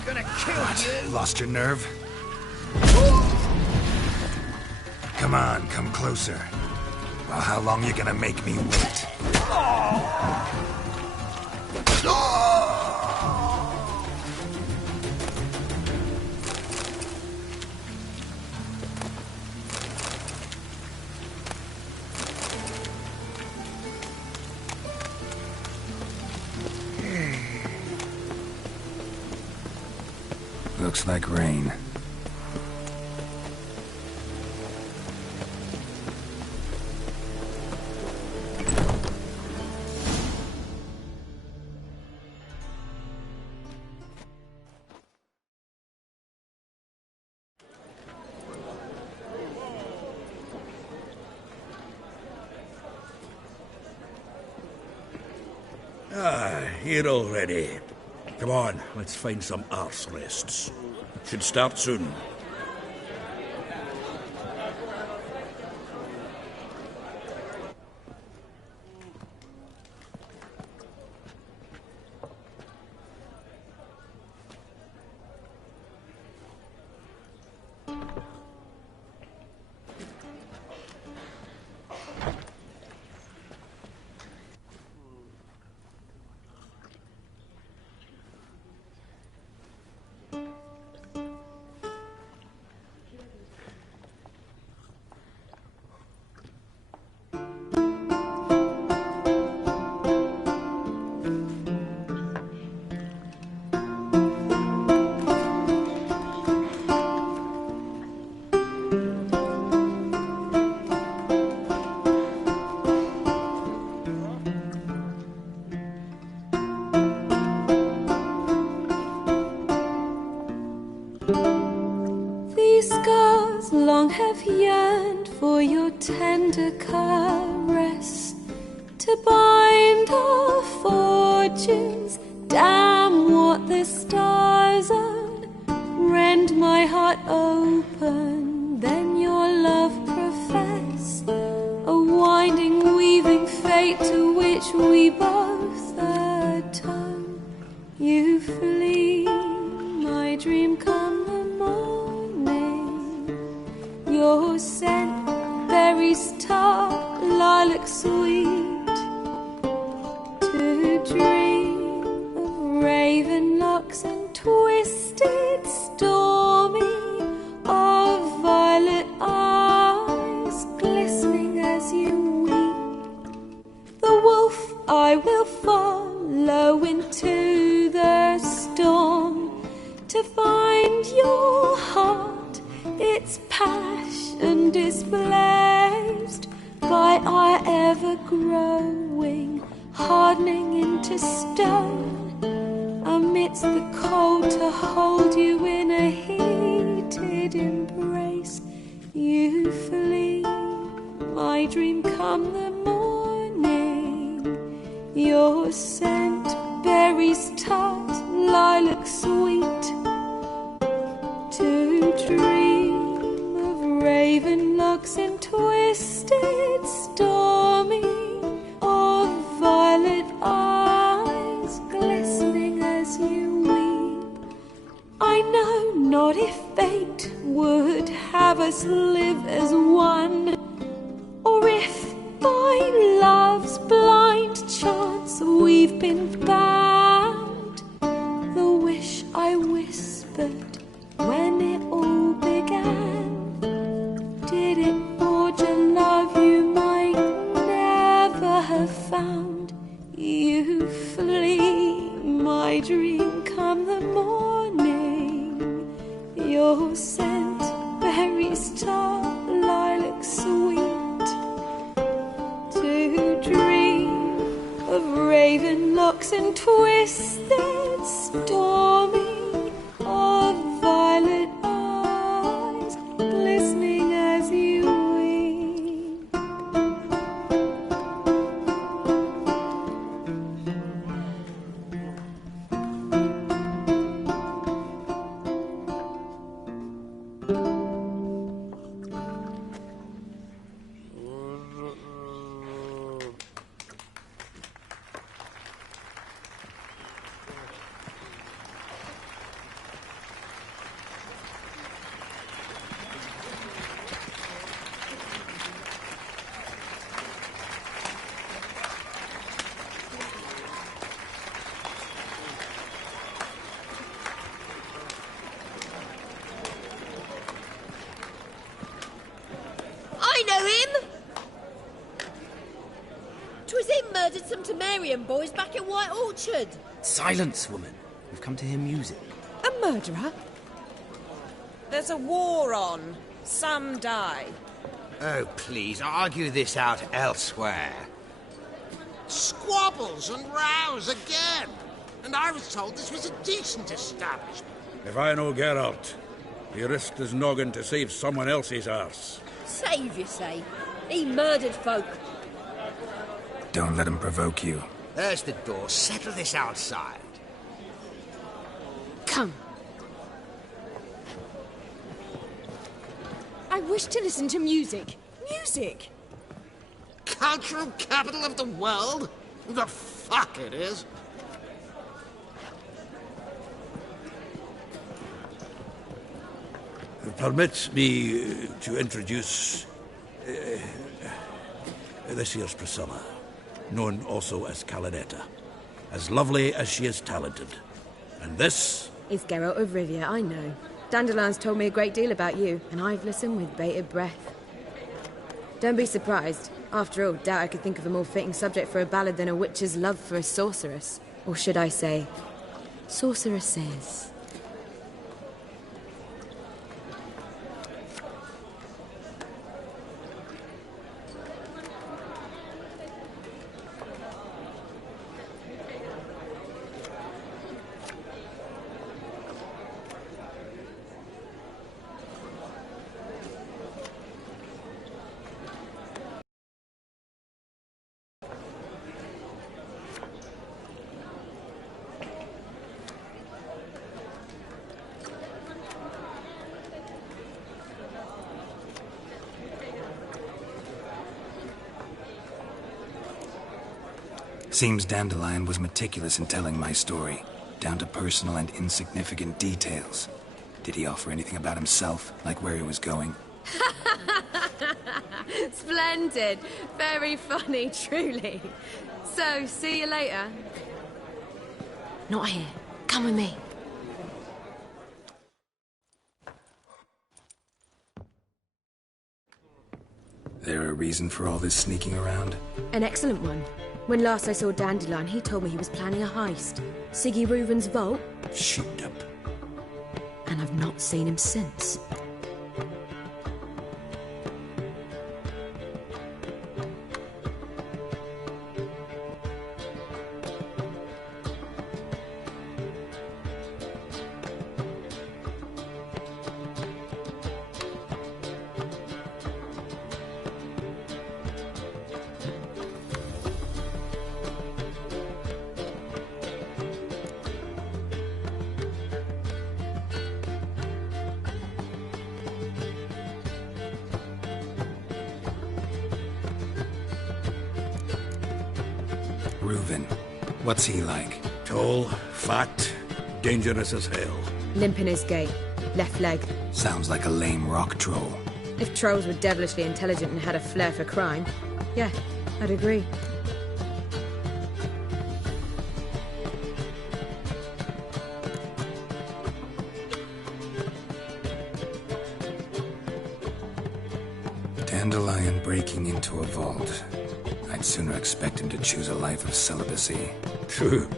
Gonna kill you. Lost your nerve? Come on, come closer. Well, how long you gonna make me wait? Looks like rain. Here already. Come on, let's find some arse rests. Should start soon. Long have yearned for your tender caress, to bind our fortunes. Damn what the stars are, rend my heart open, then your love profess, a winding weaving fate to which we both atone. You flee, my dream come the morning, your scent, berries tart, lilac sweet, to dream of raven locks and twisted stormy, of violet eyes glistening as you weep. The wolf I will follow into the storm, to find your heart, its passion displaced by our ever-growing, hardening into stone, amidst the cold to hold you in a heated embrace. You flee, my dream come the morning, your scent, berries tart, lilac sweet, to dream of raven locks and twisted stormy, of violet eyes glistening as you weep. I know not if fate would have us live as one, or if by love's blind chance we've been bound. The wish I whispered when it all began, did it forge a love you might never have found? You flee, my dream come the morning, your scent, berries tart, lilac sweet, to dream of raven locks and twisted stormy, murdered some Temerian boys back at White Orchard. Silence, woman. We've come to hear music. A murderer? There's a war on. Some die. Oh, please, argue this out elsewhere. Squabbles and rows again. And I was told this was a decent establishment. If I know Geralt, he risked his noggin to save someone else's arse. Save, you say? He murdered folk. Don't let him provoke you. There's the door. Settle this outside. Come. I wish to listen to music. Music! Cultural capital of the world? The fuck it is. Permit me to introduce this here's Priscilla, known also as Calinetta, as lovely as she is talented. And this is Geralt of Rivia, I know. Dandelion's told me a great deal about you, and I've listened with bated breath. Don't be surprised. After all, doubt I could think of a more fitting subject for a ballad than a witch's love for a sorceress. Or should I say, sorceresses. Seems Dandelion was meticulous in telling my story, down to personal and insignificant details. Did he offer anything about himself, like where he was going? Splendid. Very funny, truly. So, see you later. Not here. Come with me. There a reason for all this sneaking around? An excellent one. When last I saw Dandelion, he told me he was planning a heist. Siggy Reuven's vault. Shoot up. And I've not seen him since. Reuven. What's he like? Tall, fat, dangerous as hell. Limp in his gait. Left leg. Sounds like a lame rock troll. If trolls were devilishly intelligent and had a flair for crime, yeah, I'd agree. Dandelion breaking into a vault. I'd sooner expect him to choose a life of celibacy. True.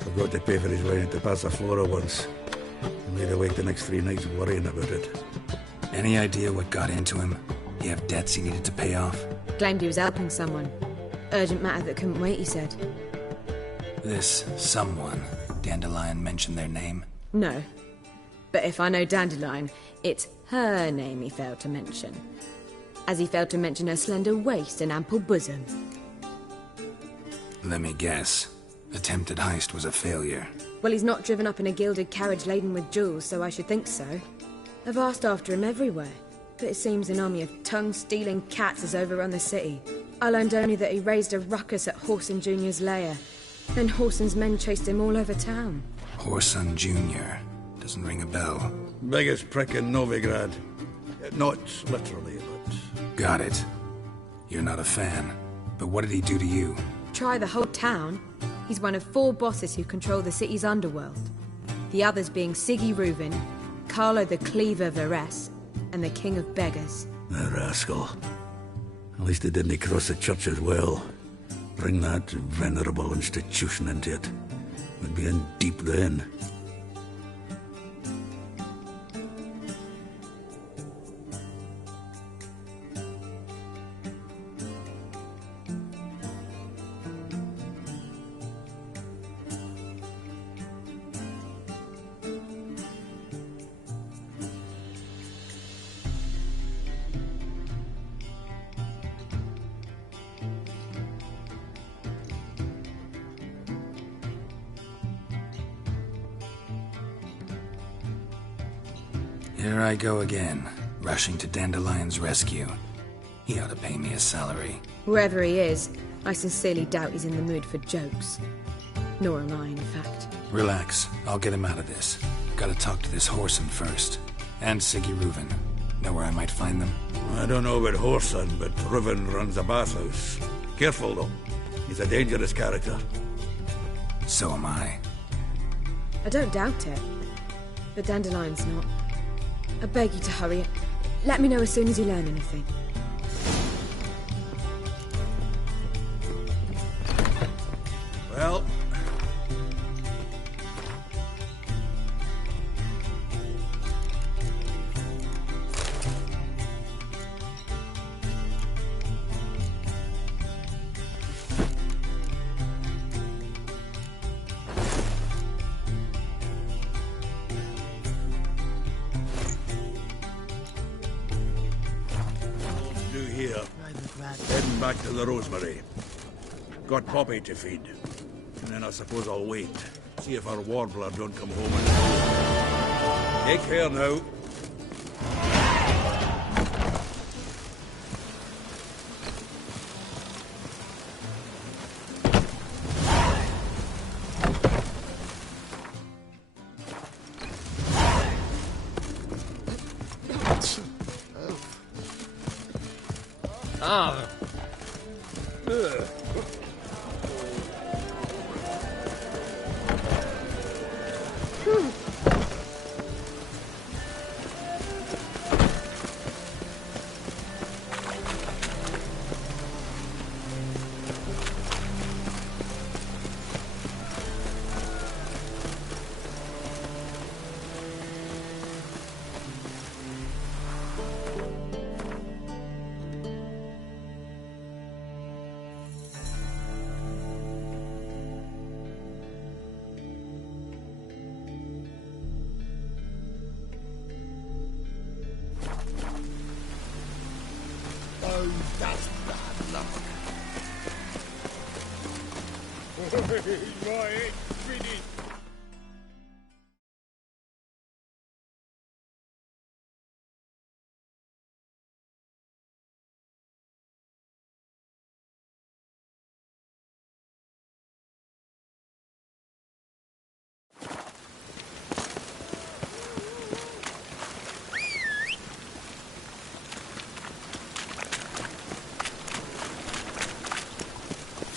Forgot to pay for his way into Passaflora once. And laid awake the next 3 nights worrying about it. Any idea what got into him? He have debts he needed to pay off? Claimed he was helping someone. Urgent matter that couldn't wait, he said. This someone, Dandelion mentioned their name? No. But if I know Dandelion, it's her name he failed to mention. As he failed to mention her slender waist and ample bosom. Let me guess. Attempted heist was a failure. Well, he's not driven up in a gilded carriage laden with jewels, so I should think so. I've asked after him everywhere, but it seems an army of tongue-stealing cats has overrun the city. I learned only that he raised a ruckus at Whoreson Jr.'s lair. Then Whoreson's men chased him all over town. Whoreson Jr. Doesn't ring a bell. Biggest prick in Novigrad. Not literally, but... Got it. You're not a fan. But what did he do to you? Try the whole town. He's one of 4 bosses who control the city's underworld. The others being Siggy Reuven, Carlo the Cleaver Varese, and the King of Beggars. The rascal. At least he didn't cross the church as well. Bring that venerable institution into it. We'd be in deep then. Here I go again, rushing to Dandelion's rescue. He ought to pay me a salary. Whoever he is, I sincerely doubt he's in the mood for jokes. Nor am I, in fact. Relax, I'll get him out of this. Gotta talk to this Whoreson first. And Siggy Reuven. Know where I might find them? I don't know about Whoreson, but Reuven runs a bathhouse. Careful, though. He's a dangerous character. So am I. I don't doubt it. But Dandelion's not. I beg you to hurry. Let me know as soon as you learn anything. Well... Heading back to the Rosemary. Got Poppy to feed. And then I suppose I'll wait. See if our warbler don't come home and... Take care now. Oh, that's bad luck. My head's spinning.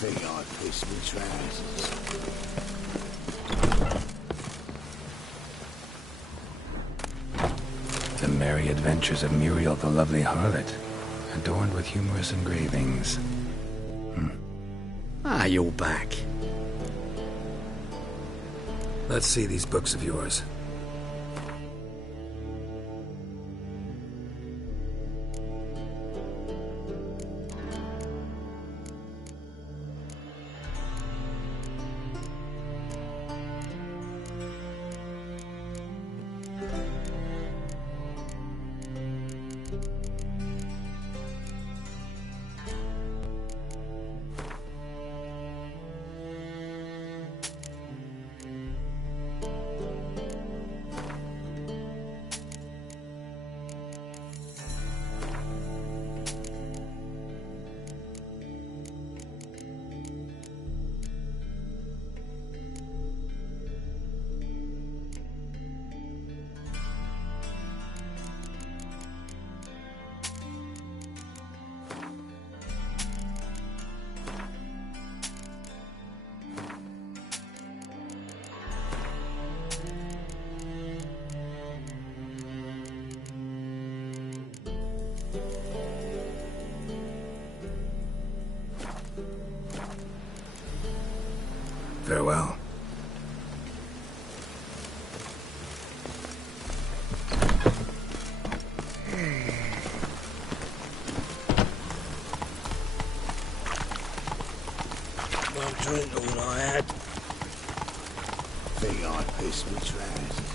Think I pissed my trousers. The merry adventures of Muriel the lovely harlot, adorned with humorous engravings. Ah, you're back. Let's see these books of yours. Farewell. One drink all I had. Think I pissed my trousers.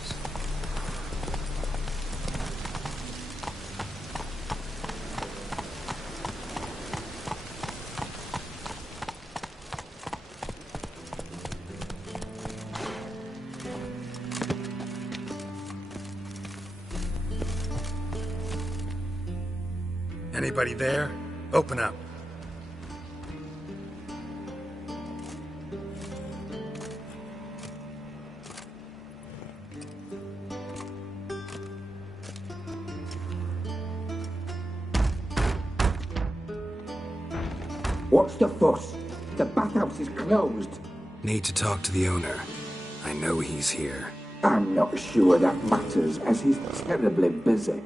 Anybody there? Open up. What's the fuss? The bathhouse is closed. Need to talk to the owner. I know he's here. I'm not sure that matters, as he's terribly busy.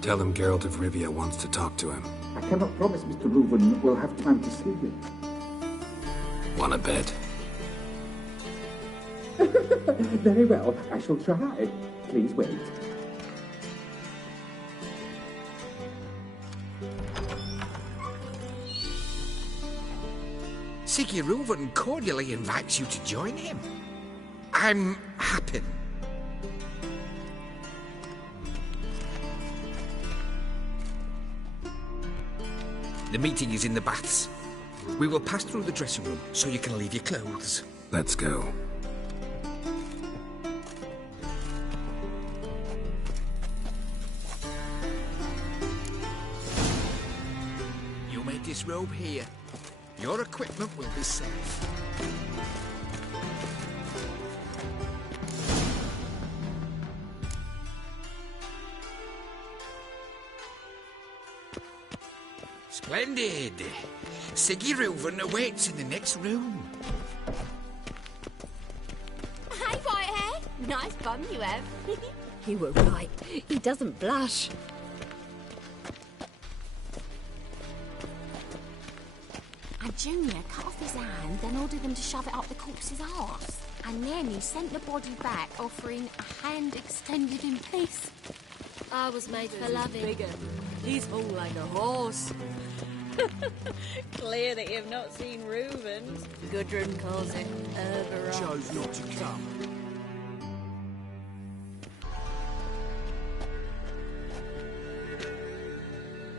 Tell him Geralt of Rivia wants to talk to him. I cannot promise Mr. Reuven will have time to see him. Wanna bet? Very well, I shall try. Please wait. Sir Reuven cordially invites you to join him. I'm happy. The meeting is in the baths. We will pass through the dressing room so you can leave your clothes. Let's go. You may disrobe here. Your equipment will be safe. Splendid! Sir Reuven awaits in the next room. Hey, Whitehair. Nice bum you have. You were right. He doesn't blush. And Junior cut off his hand, then ordered them to shove it up the corpse's arse. And then he sent the body back, offering a hand extended in peace. I was made for loving. Bigger. He's whole like a horse. Clear that you've not seen Reuven's. Gudrun calls it Herberot. Chose not to come.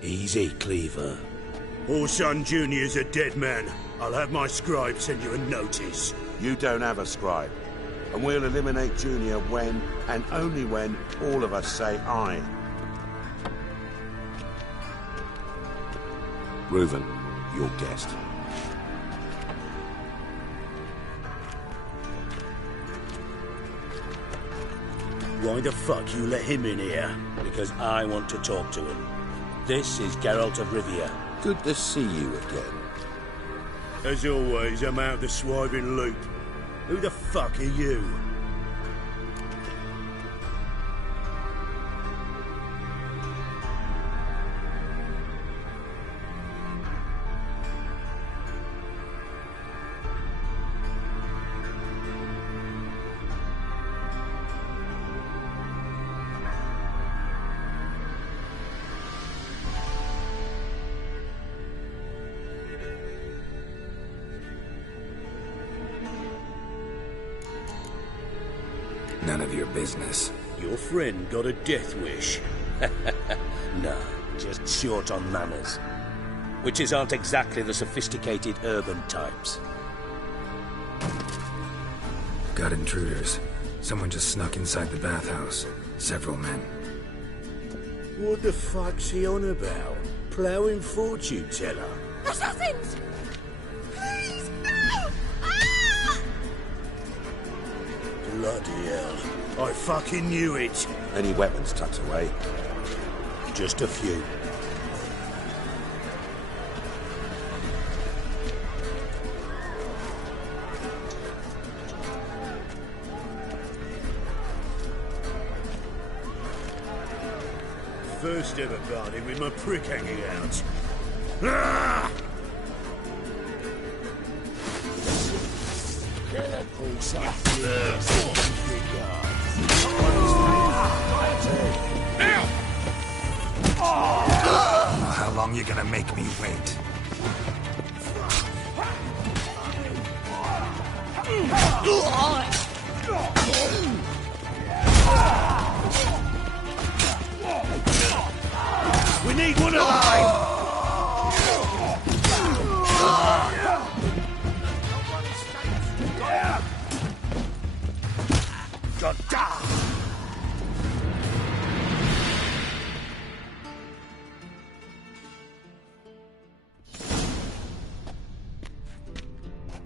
Easy, Cleaver. Orson Jr.'s a dead man. I'll have my scribe send you a notice. You don't have a scribe. And we'll eliminate Junior when, and only when, all of us say aye. Reuven, your guest. Why the fuck you let him in here? Because I want to talk to him. This is Geralt of Rivia. Good to see you again. As always, I'm out of the swiving loop. Who the fuck are you? None of your business. Your friend got a death wish. Nah, just short on manners. Witches aren't exactly the sophisticated urban types. Got intruders. Someone just snuck inside the bathhouse. Several men. What the fuck's he on about? Ploughing fortune teller? Assassins! Please, no! Ah! Bloody hell. I fucking knew it. Any weapons tucked away? Just a few. First ever party with my prick hanging out. Ah! How long you gonna make me wait? We need one alive!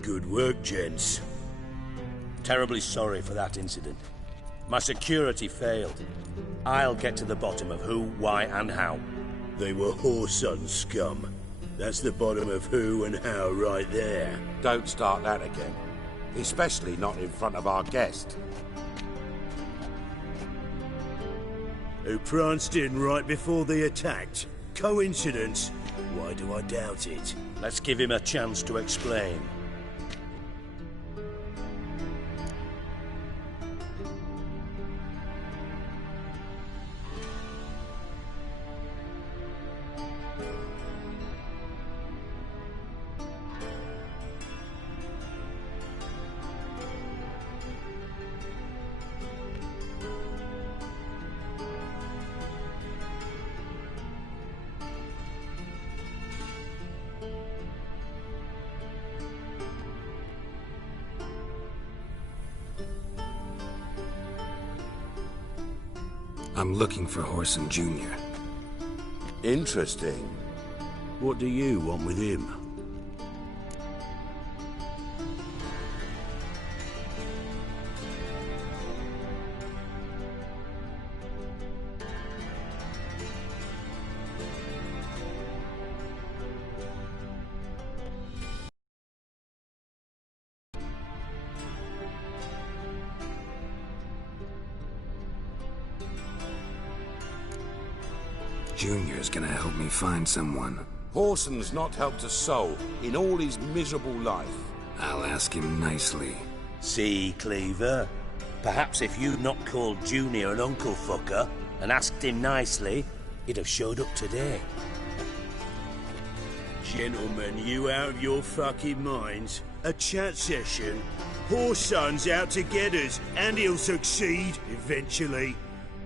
Good work, gents. Terribly sorry for that incident. My security failed. I'll get to the bottom of who, why, and how. They were Ḥ'ōrsun scum. That's the bottom of who and how right there. Don't start that again. Especially not in front of our guest. Who pranced in right before they attacked. Coincidence? Why do I doubt it? Let's give him a chance to explain. I'm looking for Ḥ'ōrsun Jr. Interesting. What do you want with him? Junior's gonna help me find someone. Ḥ'ōrsun's not helped a soul in all his miserable life. I'll ask him nicely. See, Cleaver? Perhaps if you'd not called Junior an uncle fucker and asked him nicely, he'd have showed up today. Gentlemen, you out of your fucking minds? A chat session? Ḥ'ōrsun's out to get us, and he'll succeed, eventually.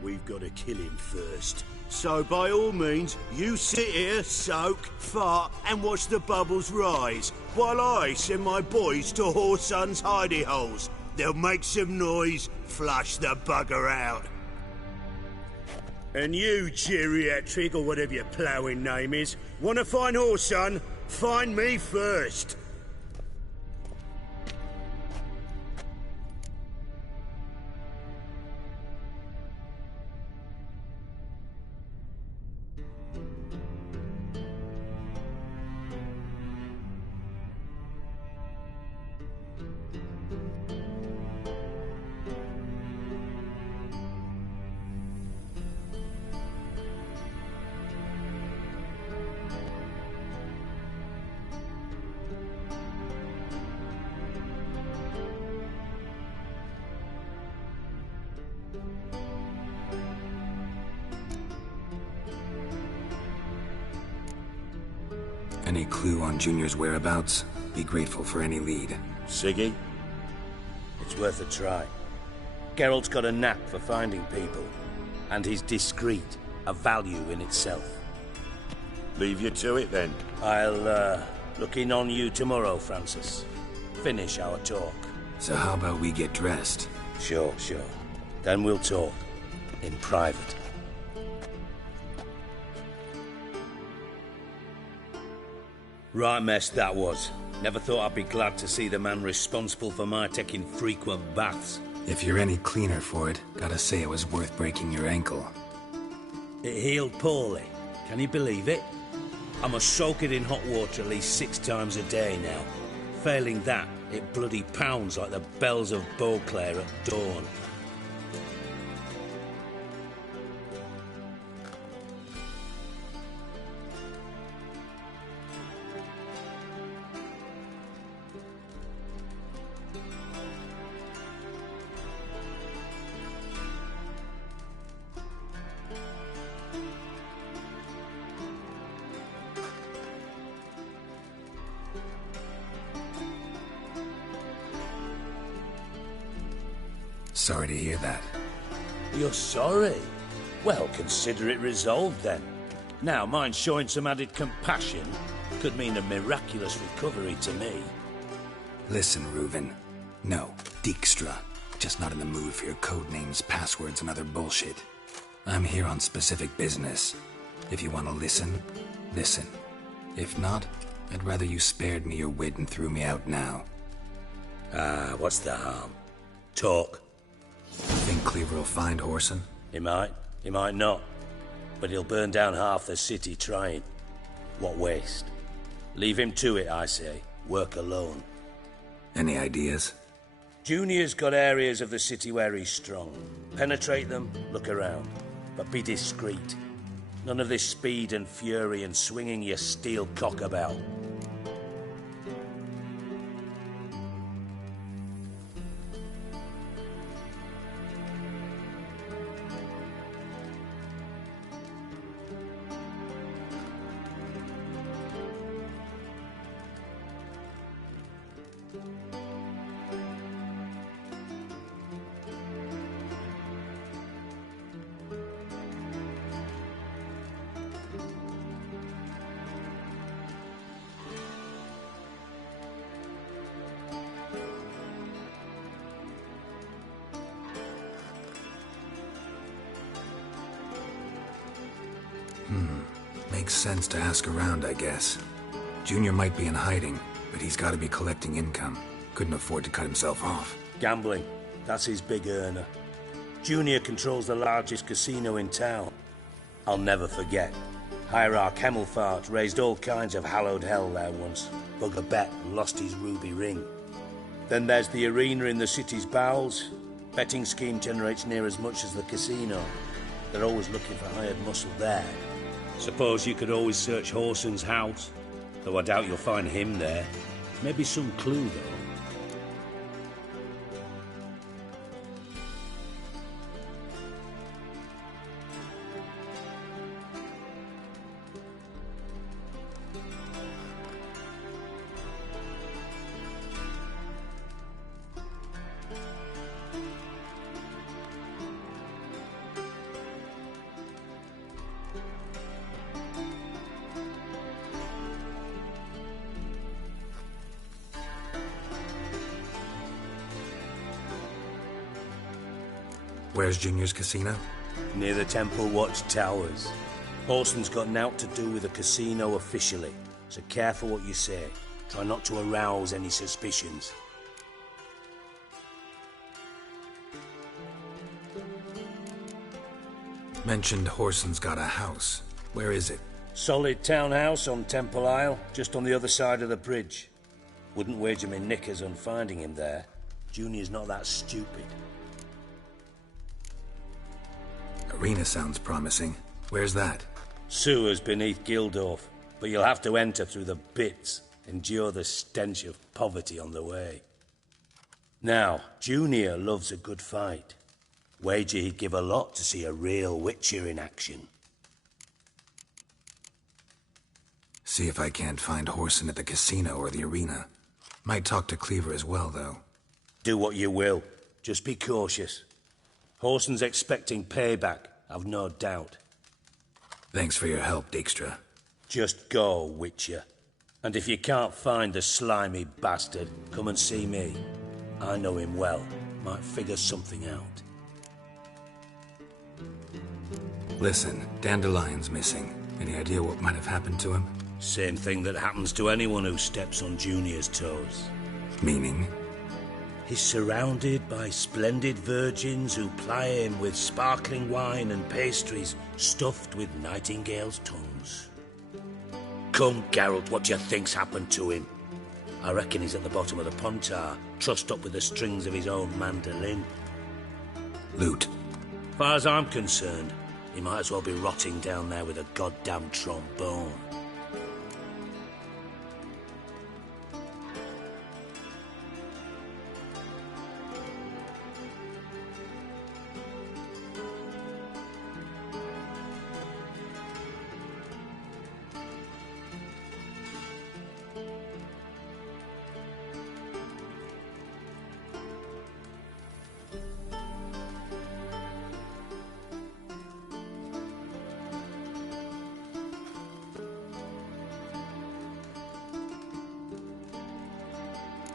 We've got to kill him first. So by all means, you sit here, soak, fart, and watch the bubbles rise, while I send my boys to Ḥ'ōrsun's hidey holes. They'll make some noise, flush the bugger out. And you, geriatric, or whatever your ploughing name is, want to find Ḥ'ōrsun? Find me first. Any clue on Junior's whereabouts? Be grateful for any lead. Siggy? It's worth a try. Geralt's got a knack for finding people. And he's discreet, a value in itself. Leave you to it, then. I'll, look in on you tomorrow, Francis. Finish our talk. So how about we get dressed? Sure. Then we'll talk. In private. Right mess that was. Never thought I'd be glad to see the man responsible for my taking frequent baths If you're any cleaner for it, gotta say it was worth breaking your ankle. It healed poorly. Can you believe it? I must soak it in hot water at least 6 times a day now. Failing that, it bloody pounds like the bells of Beauclair at dawn. Sorry to hear that. You're sorry? Well, consider it resolved then. Now, mind showing some added compassion could mean a miraculous recovery to me. Listen, Reuven. No, Dijkstra. Just not in the mood for your code names, passwords, and other bullshit. I'm here on specific business. If you want to listen, listen. If not, I'd rather you spared me your wit and threw me out now. What's the harm? Talk. Think Cleaver will find Whoreson? He might not. But he'll burn down half the city trying. What waste? Leave him to it, I say. Work alone. Any ideas? Junior's got areas of the city where he's strong. Penetrate them, look around. But be discreet. None of this speed and fury and swinging your steel cock about. Makes sense to ask around, I guess. Junior might be in hiding, but he's got to be collecting income. Couldn't afford to cut himself off. Gambling. That's his big earner. Junior controls the largest casino in town. I'll never forget. Hierarch Hemmelfart raised all kinds of hallowed hell there once. Bug a bet and lost his ruby ring. Then there's the arena in the city's bowels. Betting scheme generates near as much as the casino. They're always looking for hired muscle there. Suppose you could always search Whoreson's house, though I doubt you'll find him there. Maybe some clue, though. Where's Junior's casino? Near the Temple Watch Towers. Whoreson's got nought to do with the casino officially, so careful what you say. Try not to arouse any suspicions. Mentioned Whoreson's got a house. Where is it? Solid townhouse on Temple Isle, just on the other side of the bridge. Wouldn't wager me knickers on finding him there. Junior's not that stupid. Arena sounds promising. Where's that? Sewers beneath Gildorf, but you'll have to enter through the bits, endure the stench of poverty on the way. Now, Junior loves a good fight. Wager he'd give a lot to see a real Witcher in action. See if I can't find Whoreson at the casino or the arena. Might talk to Cleaver as well, though. Do what you will. Just be cautious. Whoreson's expecting payback, I've no doubt. Thanks for your help, Dijkstra. Just go, Witcher. And if you can't find the slimy bastard, come and see me. I know him well. Might figure something out. Listen, Dandelion's missing. Any idea what might have happened to him? Same thing that happens to anyone who steps on Junior's toes. Meaning? He's surrounded by splendid virgins who ply him with sparkling wine and pastries stuffed with nightingales' tongues. Come, Geralt, what do you think's happened to him? I reckon he's at the bottom of the Pontar, trussed up with the strings of his own mandolin. Loot. Far as I'm concerned, he might as well be rotting down there with a goddamn trombone.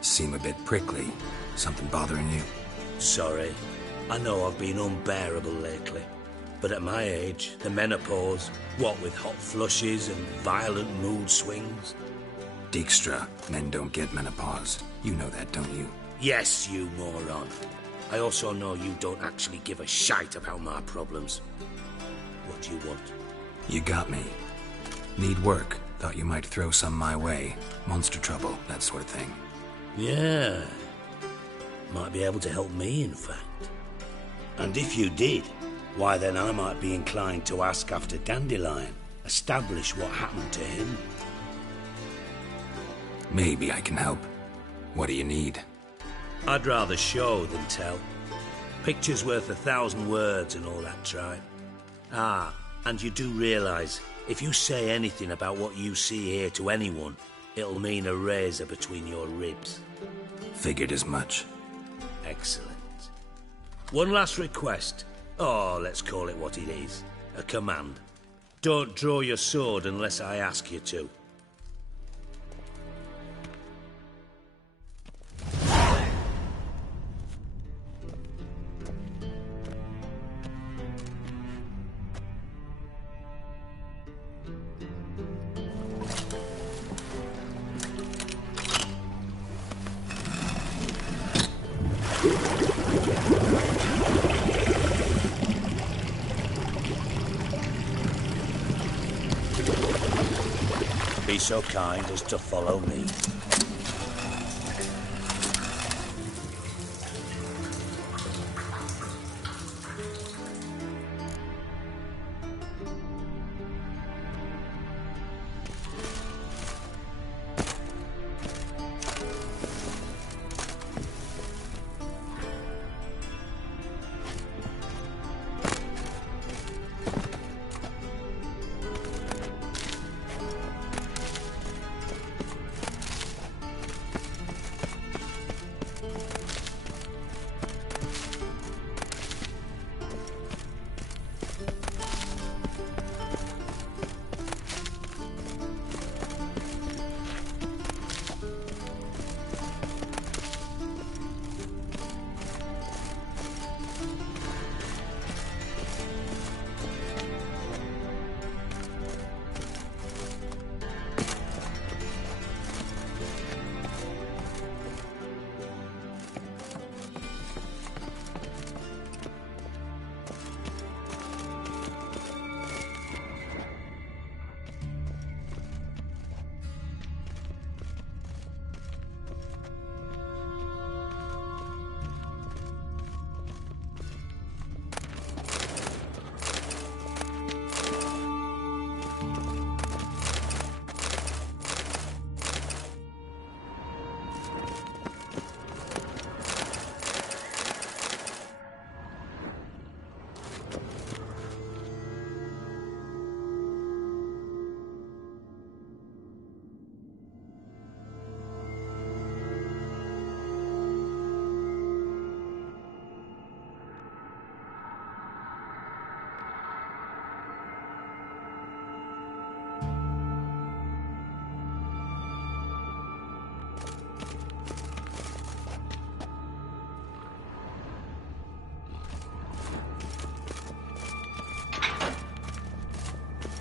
Seem a bit prickly. Something bothering you? Sorry. I know I've been unbearable lately. But at my age, the menopause, what with hot flushes and violent mood swings. Dijkstra, men don't get menopause. You know that, don't you? Yes, you moron. I also know you don't actually give a shite about my problems. What do you want? You got me. Need work. Thought you might throw some my way. Monster trouble, that sort of thing. Yeah. Might be able to help me, in fact. And if you did, why then I might be inclined to ask after Dandelion, establish what happened to him. Maybe I can help. What do you need? I'd rather show than tell. Picture's worth 1,000 words and all that tripe. Ah, and you do realise, if you say anything about what you see here to anyone, it'll mean a razor between your ribs. Figured as much. Excellent. One last request. Oh, let's call it what it is. A command. Don't draw your sword unless I ask you to. Be so kind as to follow me.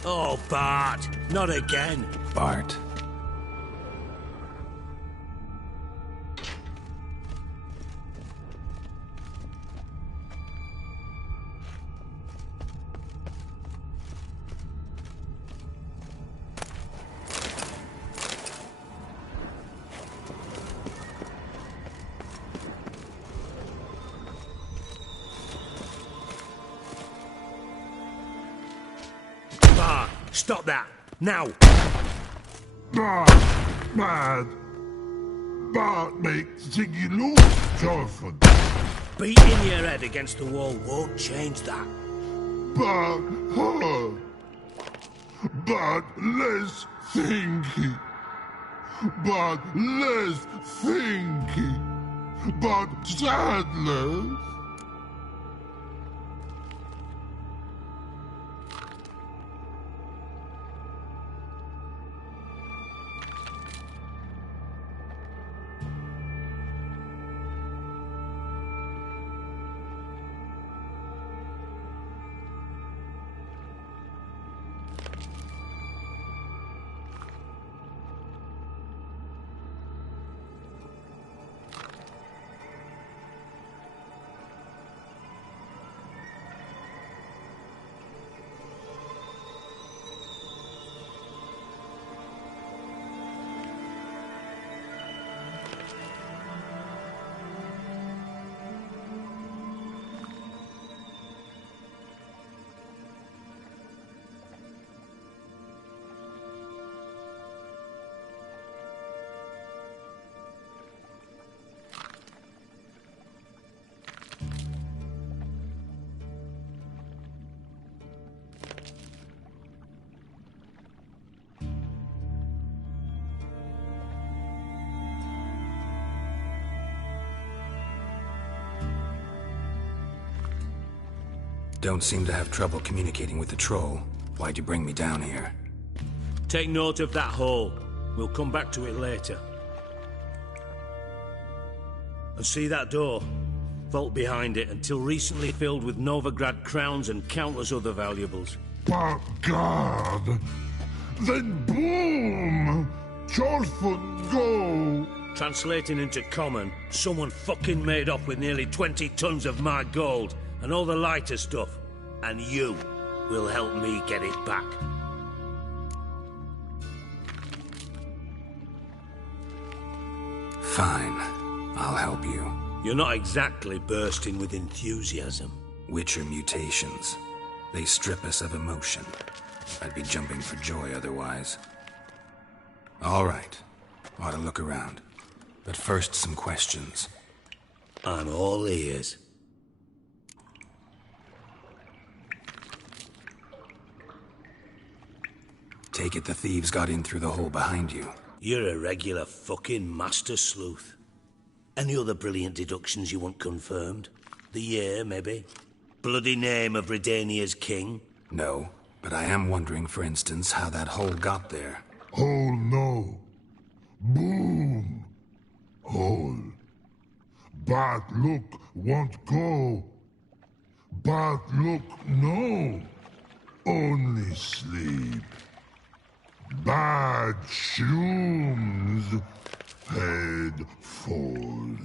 Oh, Bart, not again. Bart. Stop that! Now! Mad. But make Ciri lose, Älvkyrn. Beating your head against the wall won't change that. But less thinky. But less thinky. But sadness. Don't seem to have trouble communicating with the troll. Why'd you bring me down here? Take note of that hole. We'll come back to it later. And see that door? Vault behind it, until recently filled with Novigrad crowns and countless other valuables. But God! Then boom! Älvkyrn go! Translating into common, someone fucking made off with nearly 20 tons of my gold, and all the lighter stuff. And you will help me get it back. Fine. I'll help you. You're not exactly bursting with enthusiasm. Witcher mutations. They strip us of emotion. I'd be jumping for joy otherwise. All right. Ought to look around. But first, some questions. I'm all ears. Take it the thieves got in through the hole behind you. You're a regular fucking master sleuth. Any other brilliant deductions you want confirmed? The year, maybe? Bloody name of Redania's king? No, but I am wondering, for instance, how that hole got there. Hole no. Boom. Hole. Bad look won't go. Bad look no. Only sleep. Bad shrooms. Head falls.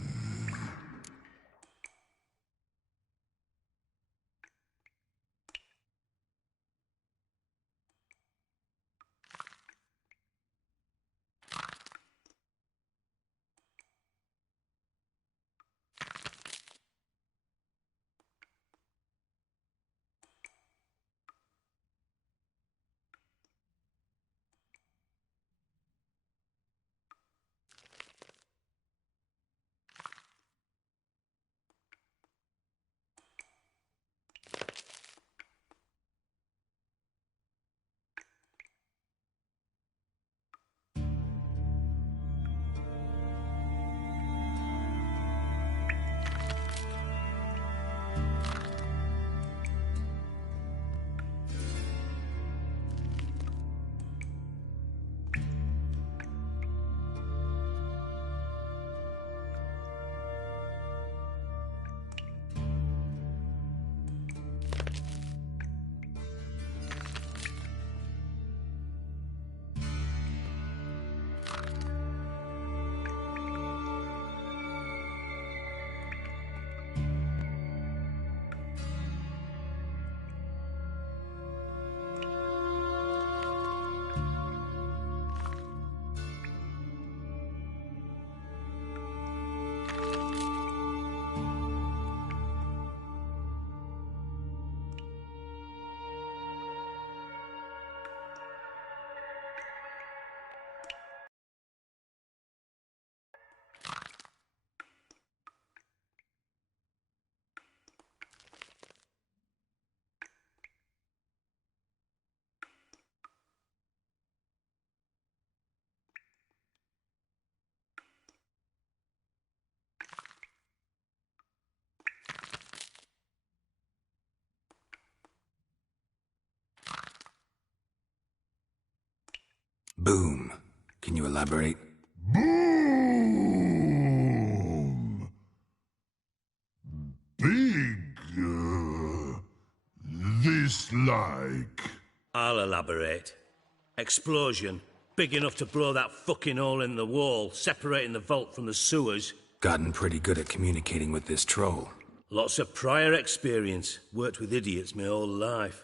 Boom. Can you elaborate? Boom! Big, this like. I'll elaborate. Explosion. Big enough to blow that fucking hole in the wall, separating the vault from the sewers. Gotten pretty good at communicating with this troll. Lots of prior experience. Worked with idiots my whole life.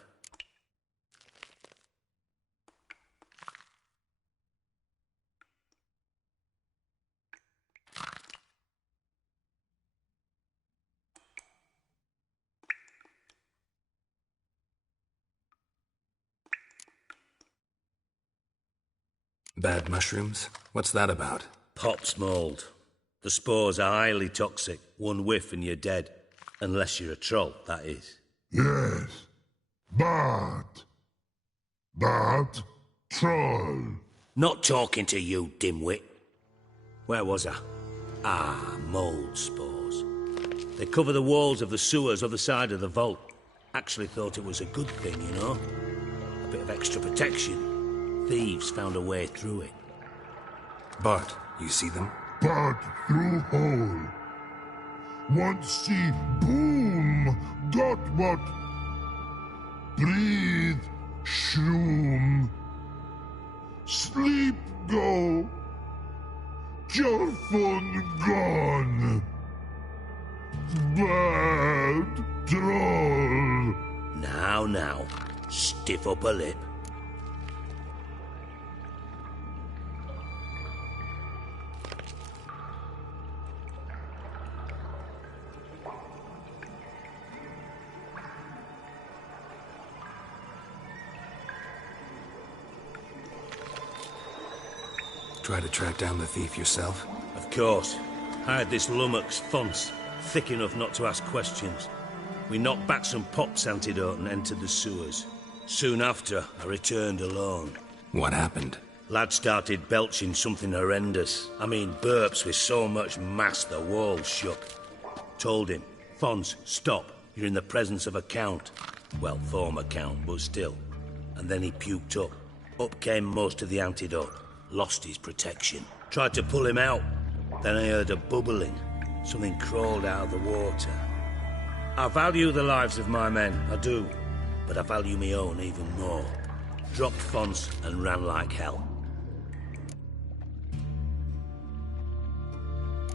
Bad mushrooms? What's that about? Pops mould. The spores are highly toxic. One whiff and you're dead. Unless you're a troll, that is. Yes. But troll. Not talking to you, dimwit. Where was I? Ah, mould spores. They cover the walls of the sewers other side of the vault. Actually thought it was a good thing, you know? A bit of extra protection. Thieves found a way through it. Bart, you see them? But through hole. Want see boom, got what? Breathe, shroom. Sleep go. Your phone gone. Bad troll. Now, stiff up a lip. Try to track down the thief yourself? Of course. I had this lummox Fons, thick enough not to ask questions. We knocked back some Pop's antidote and entered the sewers. Soon after, I returned alone. What happened? Lad started belching something horrendous. I mean, burps with so much mass the walls shook. Told him, Fons, stop. You're in the presence of a count. Well, former count, but still. And then he puked up. Up came most of the antidote. Lost his protection. Tried to pull him out. Then I heard a bubbling. Something crawled out of the water. I value the lives of my men, I do. But I value my own even more. Dropped Fons and ran like hell.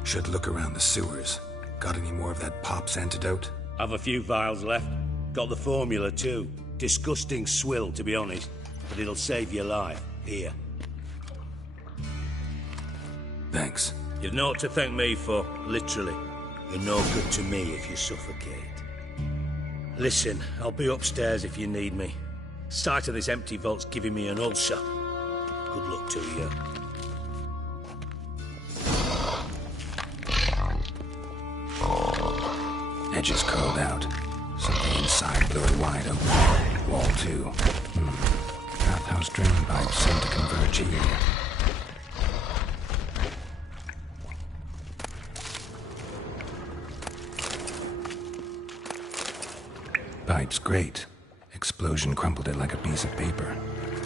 Should look around the sewers. Got any more of that Pop's antidote? I've a few vials left. Got the formula too. Disgusting swill, to be honest. But it'll save your life. Here. Thanks. You've naught to thank me for, literally. You're no good to me if you suffocate. Listen, I'll be upstairs if you need me. Sight of this empty vault's giving me an ulcer. Good luck to you. Edges curled out. Something inside blew it wide open. Wall too. Bathhouse drain pipes seem to converge here. Pipe's great. Explosion crumpled it like a piece of paper.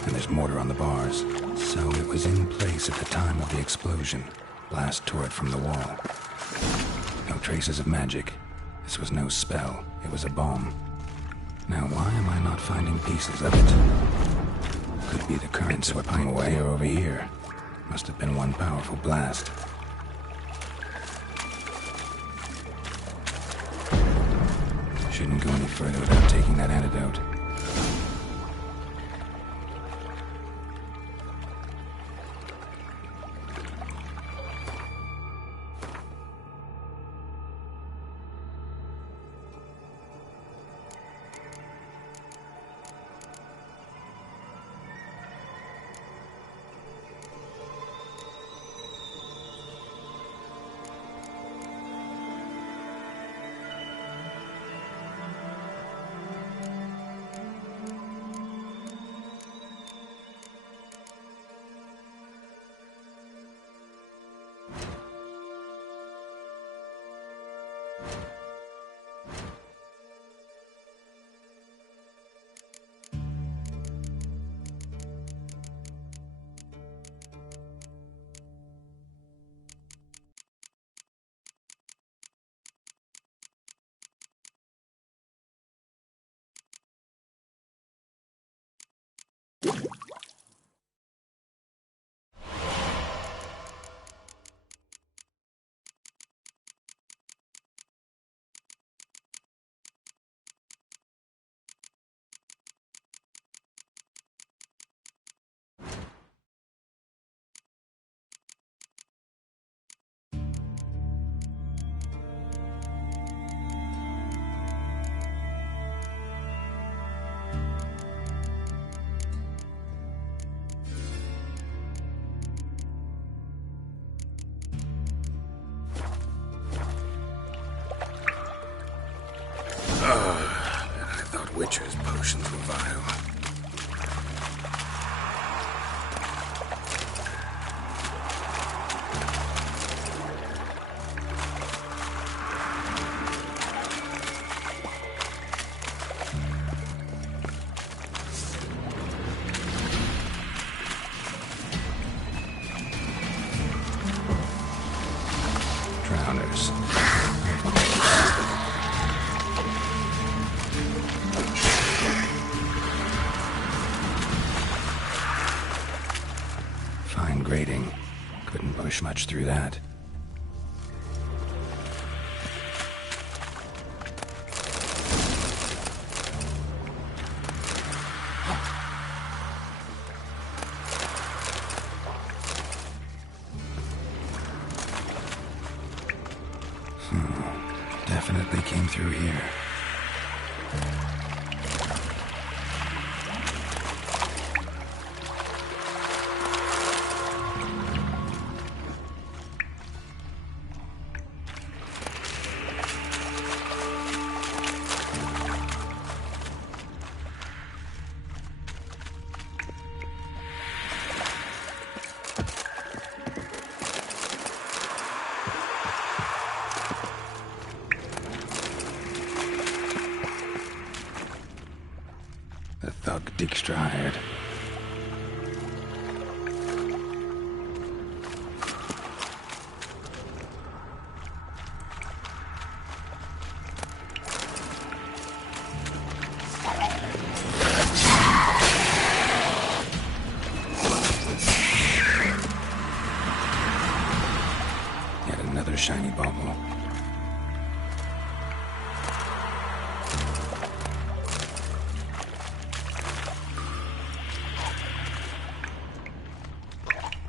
And there's mortar on the bars. So it was in place at the time of the explosion. Blast tore it from the wall. No traces of magic. This was no spell. It was a bomb. Now why am I not finding pieces of it? Could be the current sweeping away or over here. Must have been one powerful blast. Shouldn't go any further without taking that antidote. witcher's potions were vile. Drowners. Fine grating. Couldn't push much through that. Definitely came through here. The thug Dijkstra hired. Yet another shiny bauble.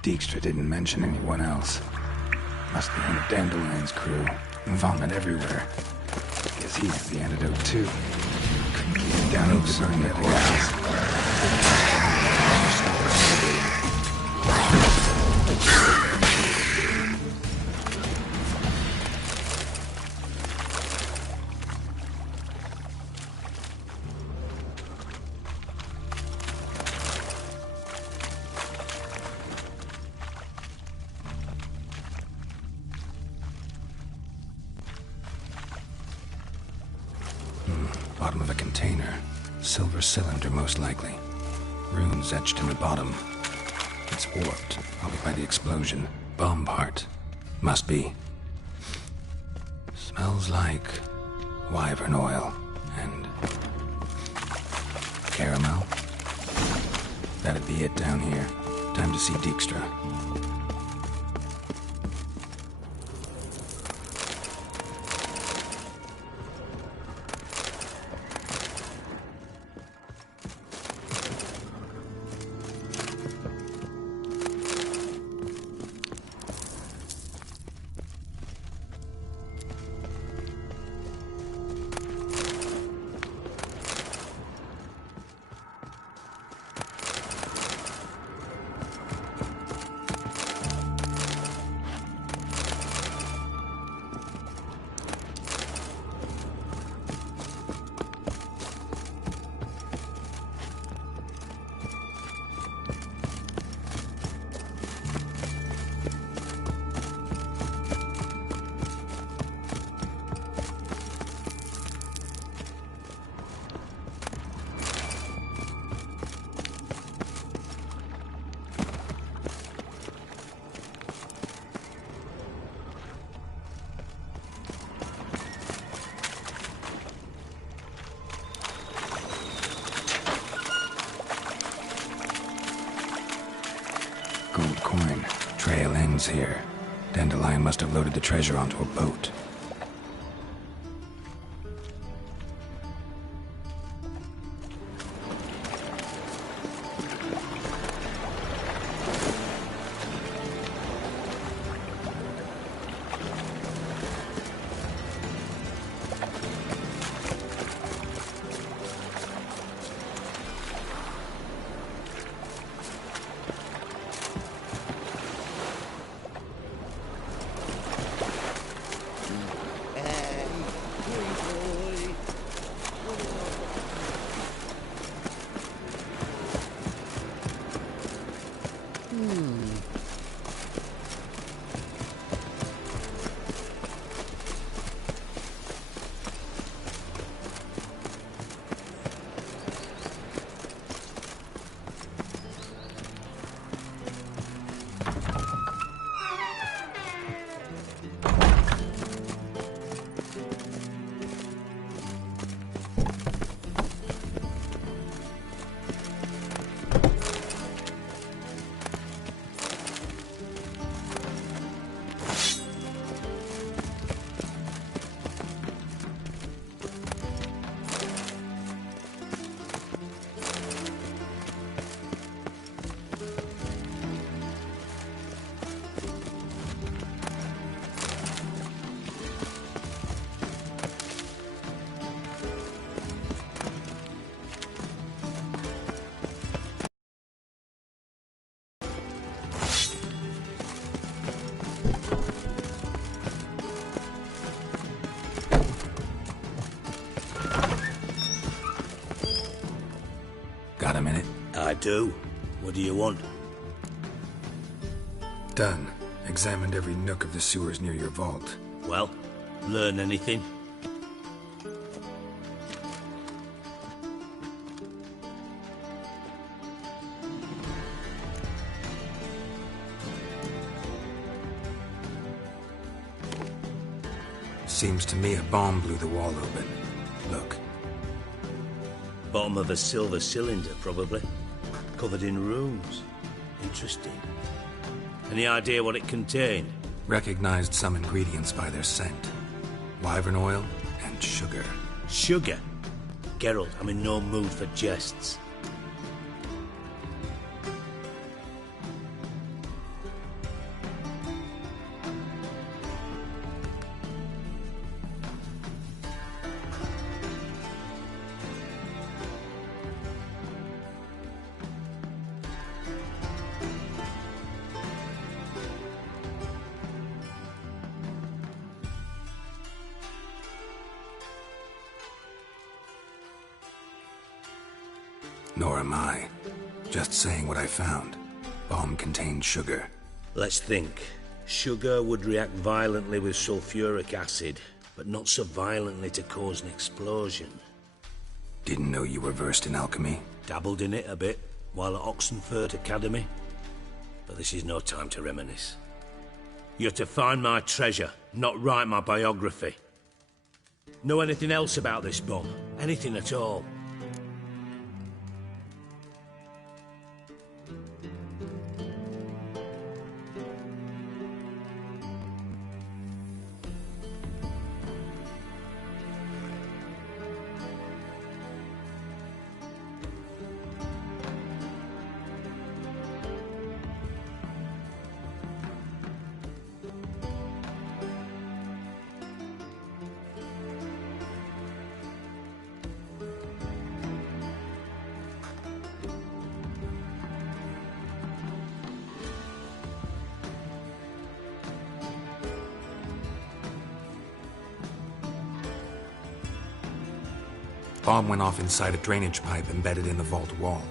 Dijkstra didn't mention anyone else. Must be one of Dandelion's crew. Vomit everywhere. Guess he has the antidote too. Couldn't keep it down over the burn that Bottom of a container. Silver cylinder, most likely. Runes etched in the bottom. It's warped, probably by the explosion. Bomb part. Must be. Smells like wyvern oil and caramel. That'd be it down here. Time to see Dijkstra. Gold coin. Trail ends here. Dandelion must have loaded the treasure onto a boat. Got a minute? I do. What do you want? Done. Examined every nook of the sewers near your vault. Well, learn anything? Seems to me a bomb blew the wall open. Look. Bottom of a silver cylinder, probably. Covered in runes. Interesting. Any idea what it contained? Recognized some ingredients by their scent. Wyvern oil and sugar. Sugar? Geralt, I'm in no mood for jests. Nor am I. Just saying what I found. Bomb contained sugar. Let's think. Sugar would react violently with sulfuric acid, but not so violently to cause an explosion. Didn't know you were versed in alchemy. Dabbled in it a bit, while at Älvkvart's Academy. But this is no time to reminisce. You're to find my treasure, not write my biography. Know anything else about this bomb? Anything at all? Bomb went off inside a drainage pipe embedded in the vault wall.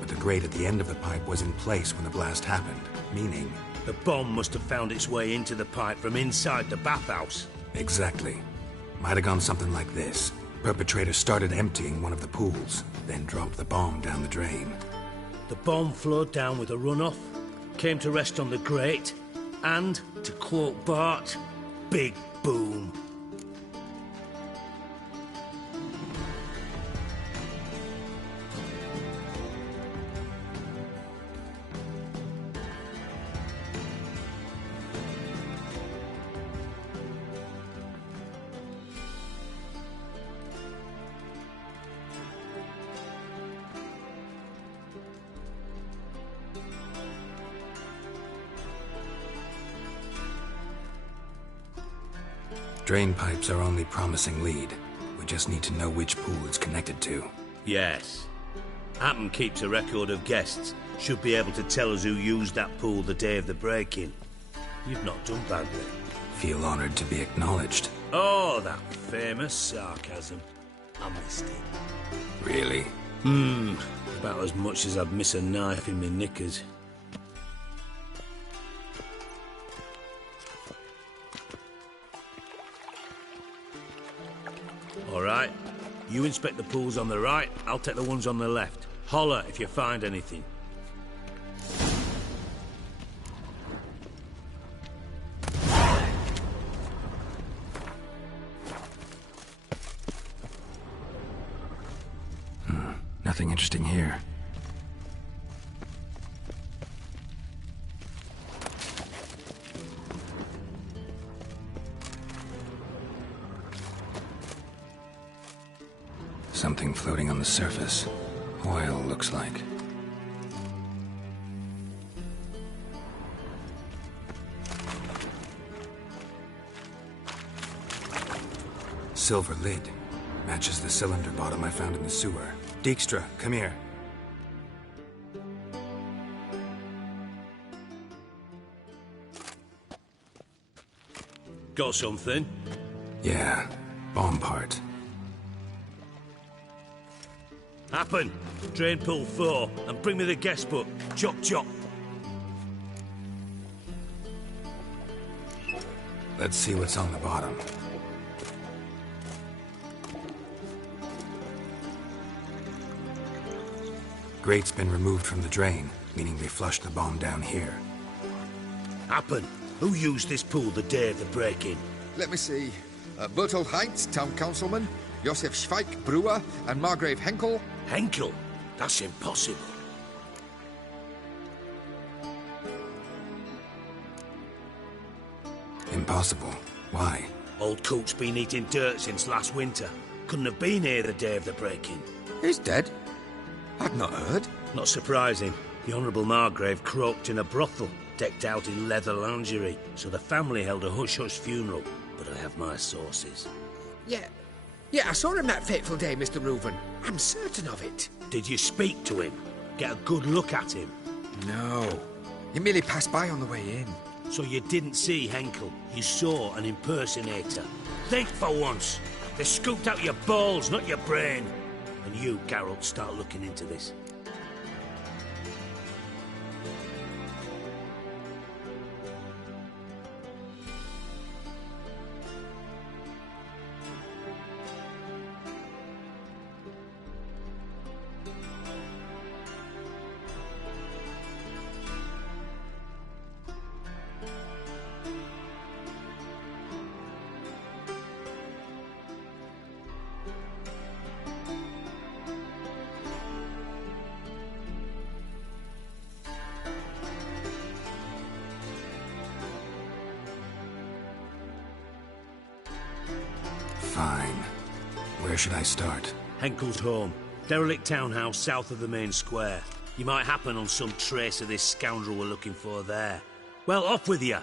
But the grate at the end of the pipe was in place when the blast happened, meaning... The bomb must have found its way into the pipe from inside the bathhouse. Exactly. Might have gone something like this. Perpetrator started emptying one of the pools, then dropped the bomb down the drain. The bomb flowed down with a runoff, came to rest on the grate, and, to quote Bart, big boom. Drain pipes are only promising lead. We just need to know which pool it's connected to. Yes. Hammond keeps a record of guests. Should be able to tell us who used that pool the day of the break-in. You've not done badly. Feel honored to be acknowledged. Oh, that famous sarcasm. I missed it. Really? About as much as I'd miss a knife in my knickers. All right. You inspect the pools on the right, I'll take the ones on the left. Holler if you find anything. Nothing interesting here. Something floating on the surface. Oil, looks like. Silver lid. Matches the cylinder bottom I found in the sewer. Dijkstra, come here. Got something? Yeah, bomb part. Happen. Drain pool 4, and bring me the guest book. Chop chop. Let's see what's on the bottom. Grate's been removed from the drain, meaning they flushed the bomb down here. Happen. Who used this pool the day of the break-in? Let me see. Bertolt Heinz, town councilman, Josef Schweik, brewer, and Margrave Henkel. Henkel? That's impossible. Impossible? Why? Old Coot's been eating dirt since last winter. Couldn't have been here the day of the break-in. He's dead? I'd not heard. Not surprising. The Honourable Margrave croaked in a brothel, decked out in leather lingerie, so the family held a hush-hush funeral. But I have my sources. Yeah, I saw him that fateful day, Mr. Reuven. I'm certain of it. Did you speak to him? Get a good look at him? No. He merely passed by on the way in. So you didn't see Henkel? You saw an impersonator? Think for once! They scooped out your balls, not your brain! And you, Geralt, start looking into this. Fine. Where should I start? Henkel's home. Derelict townhouse south of the main square. You might happen on some trace of this scoundrel we're looking for there. Well, off with you!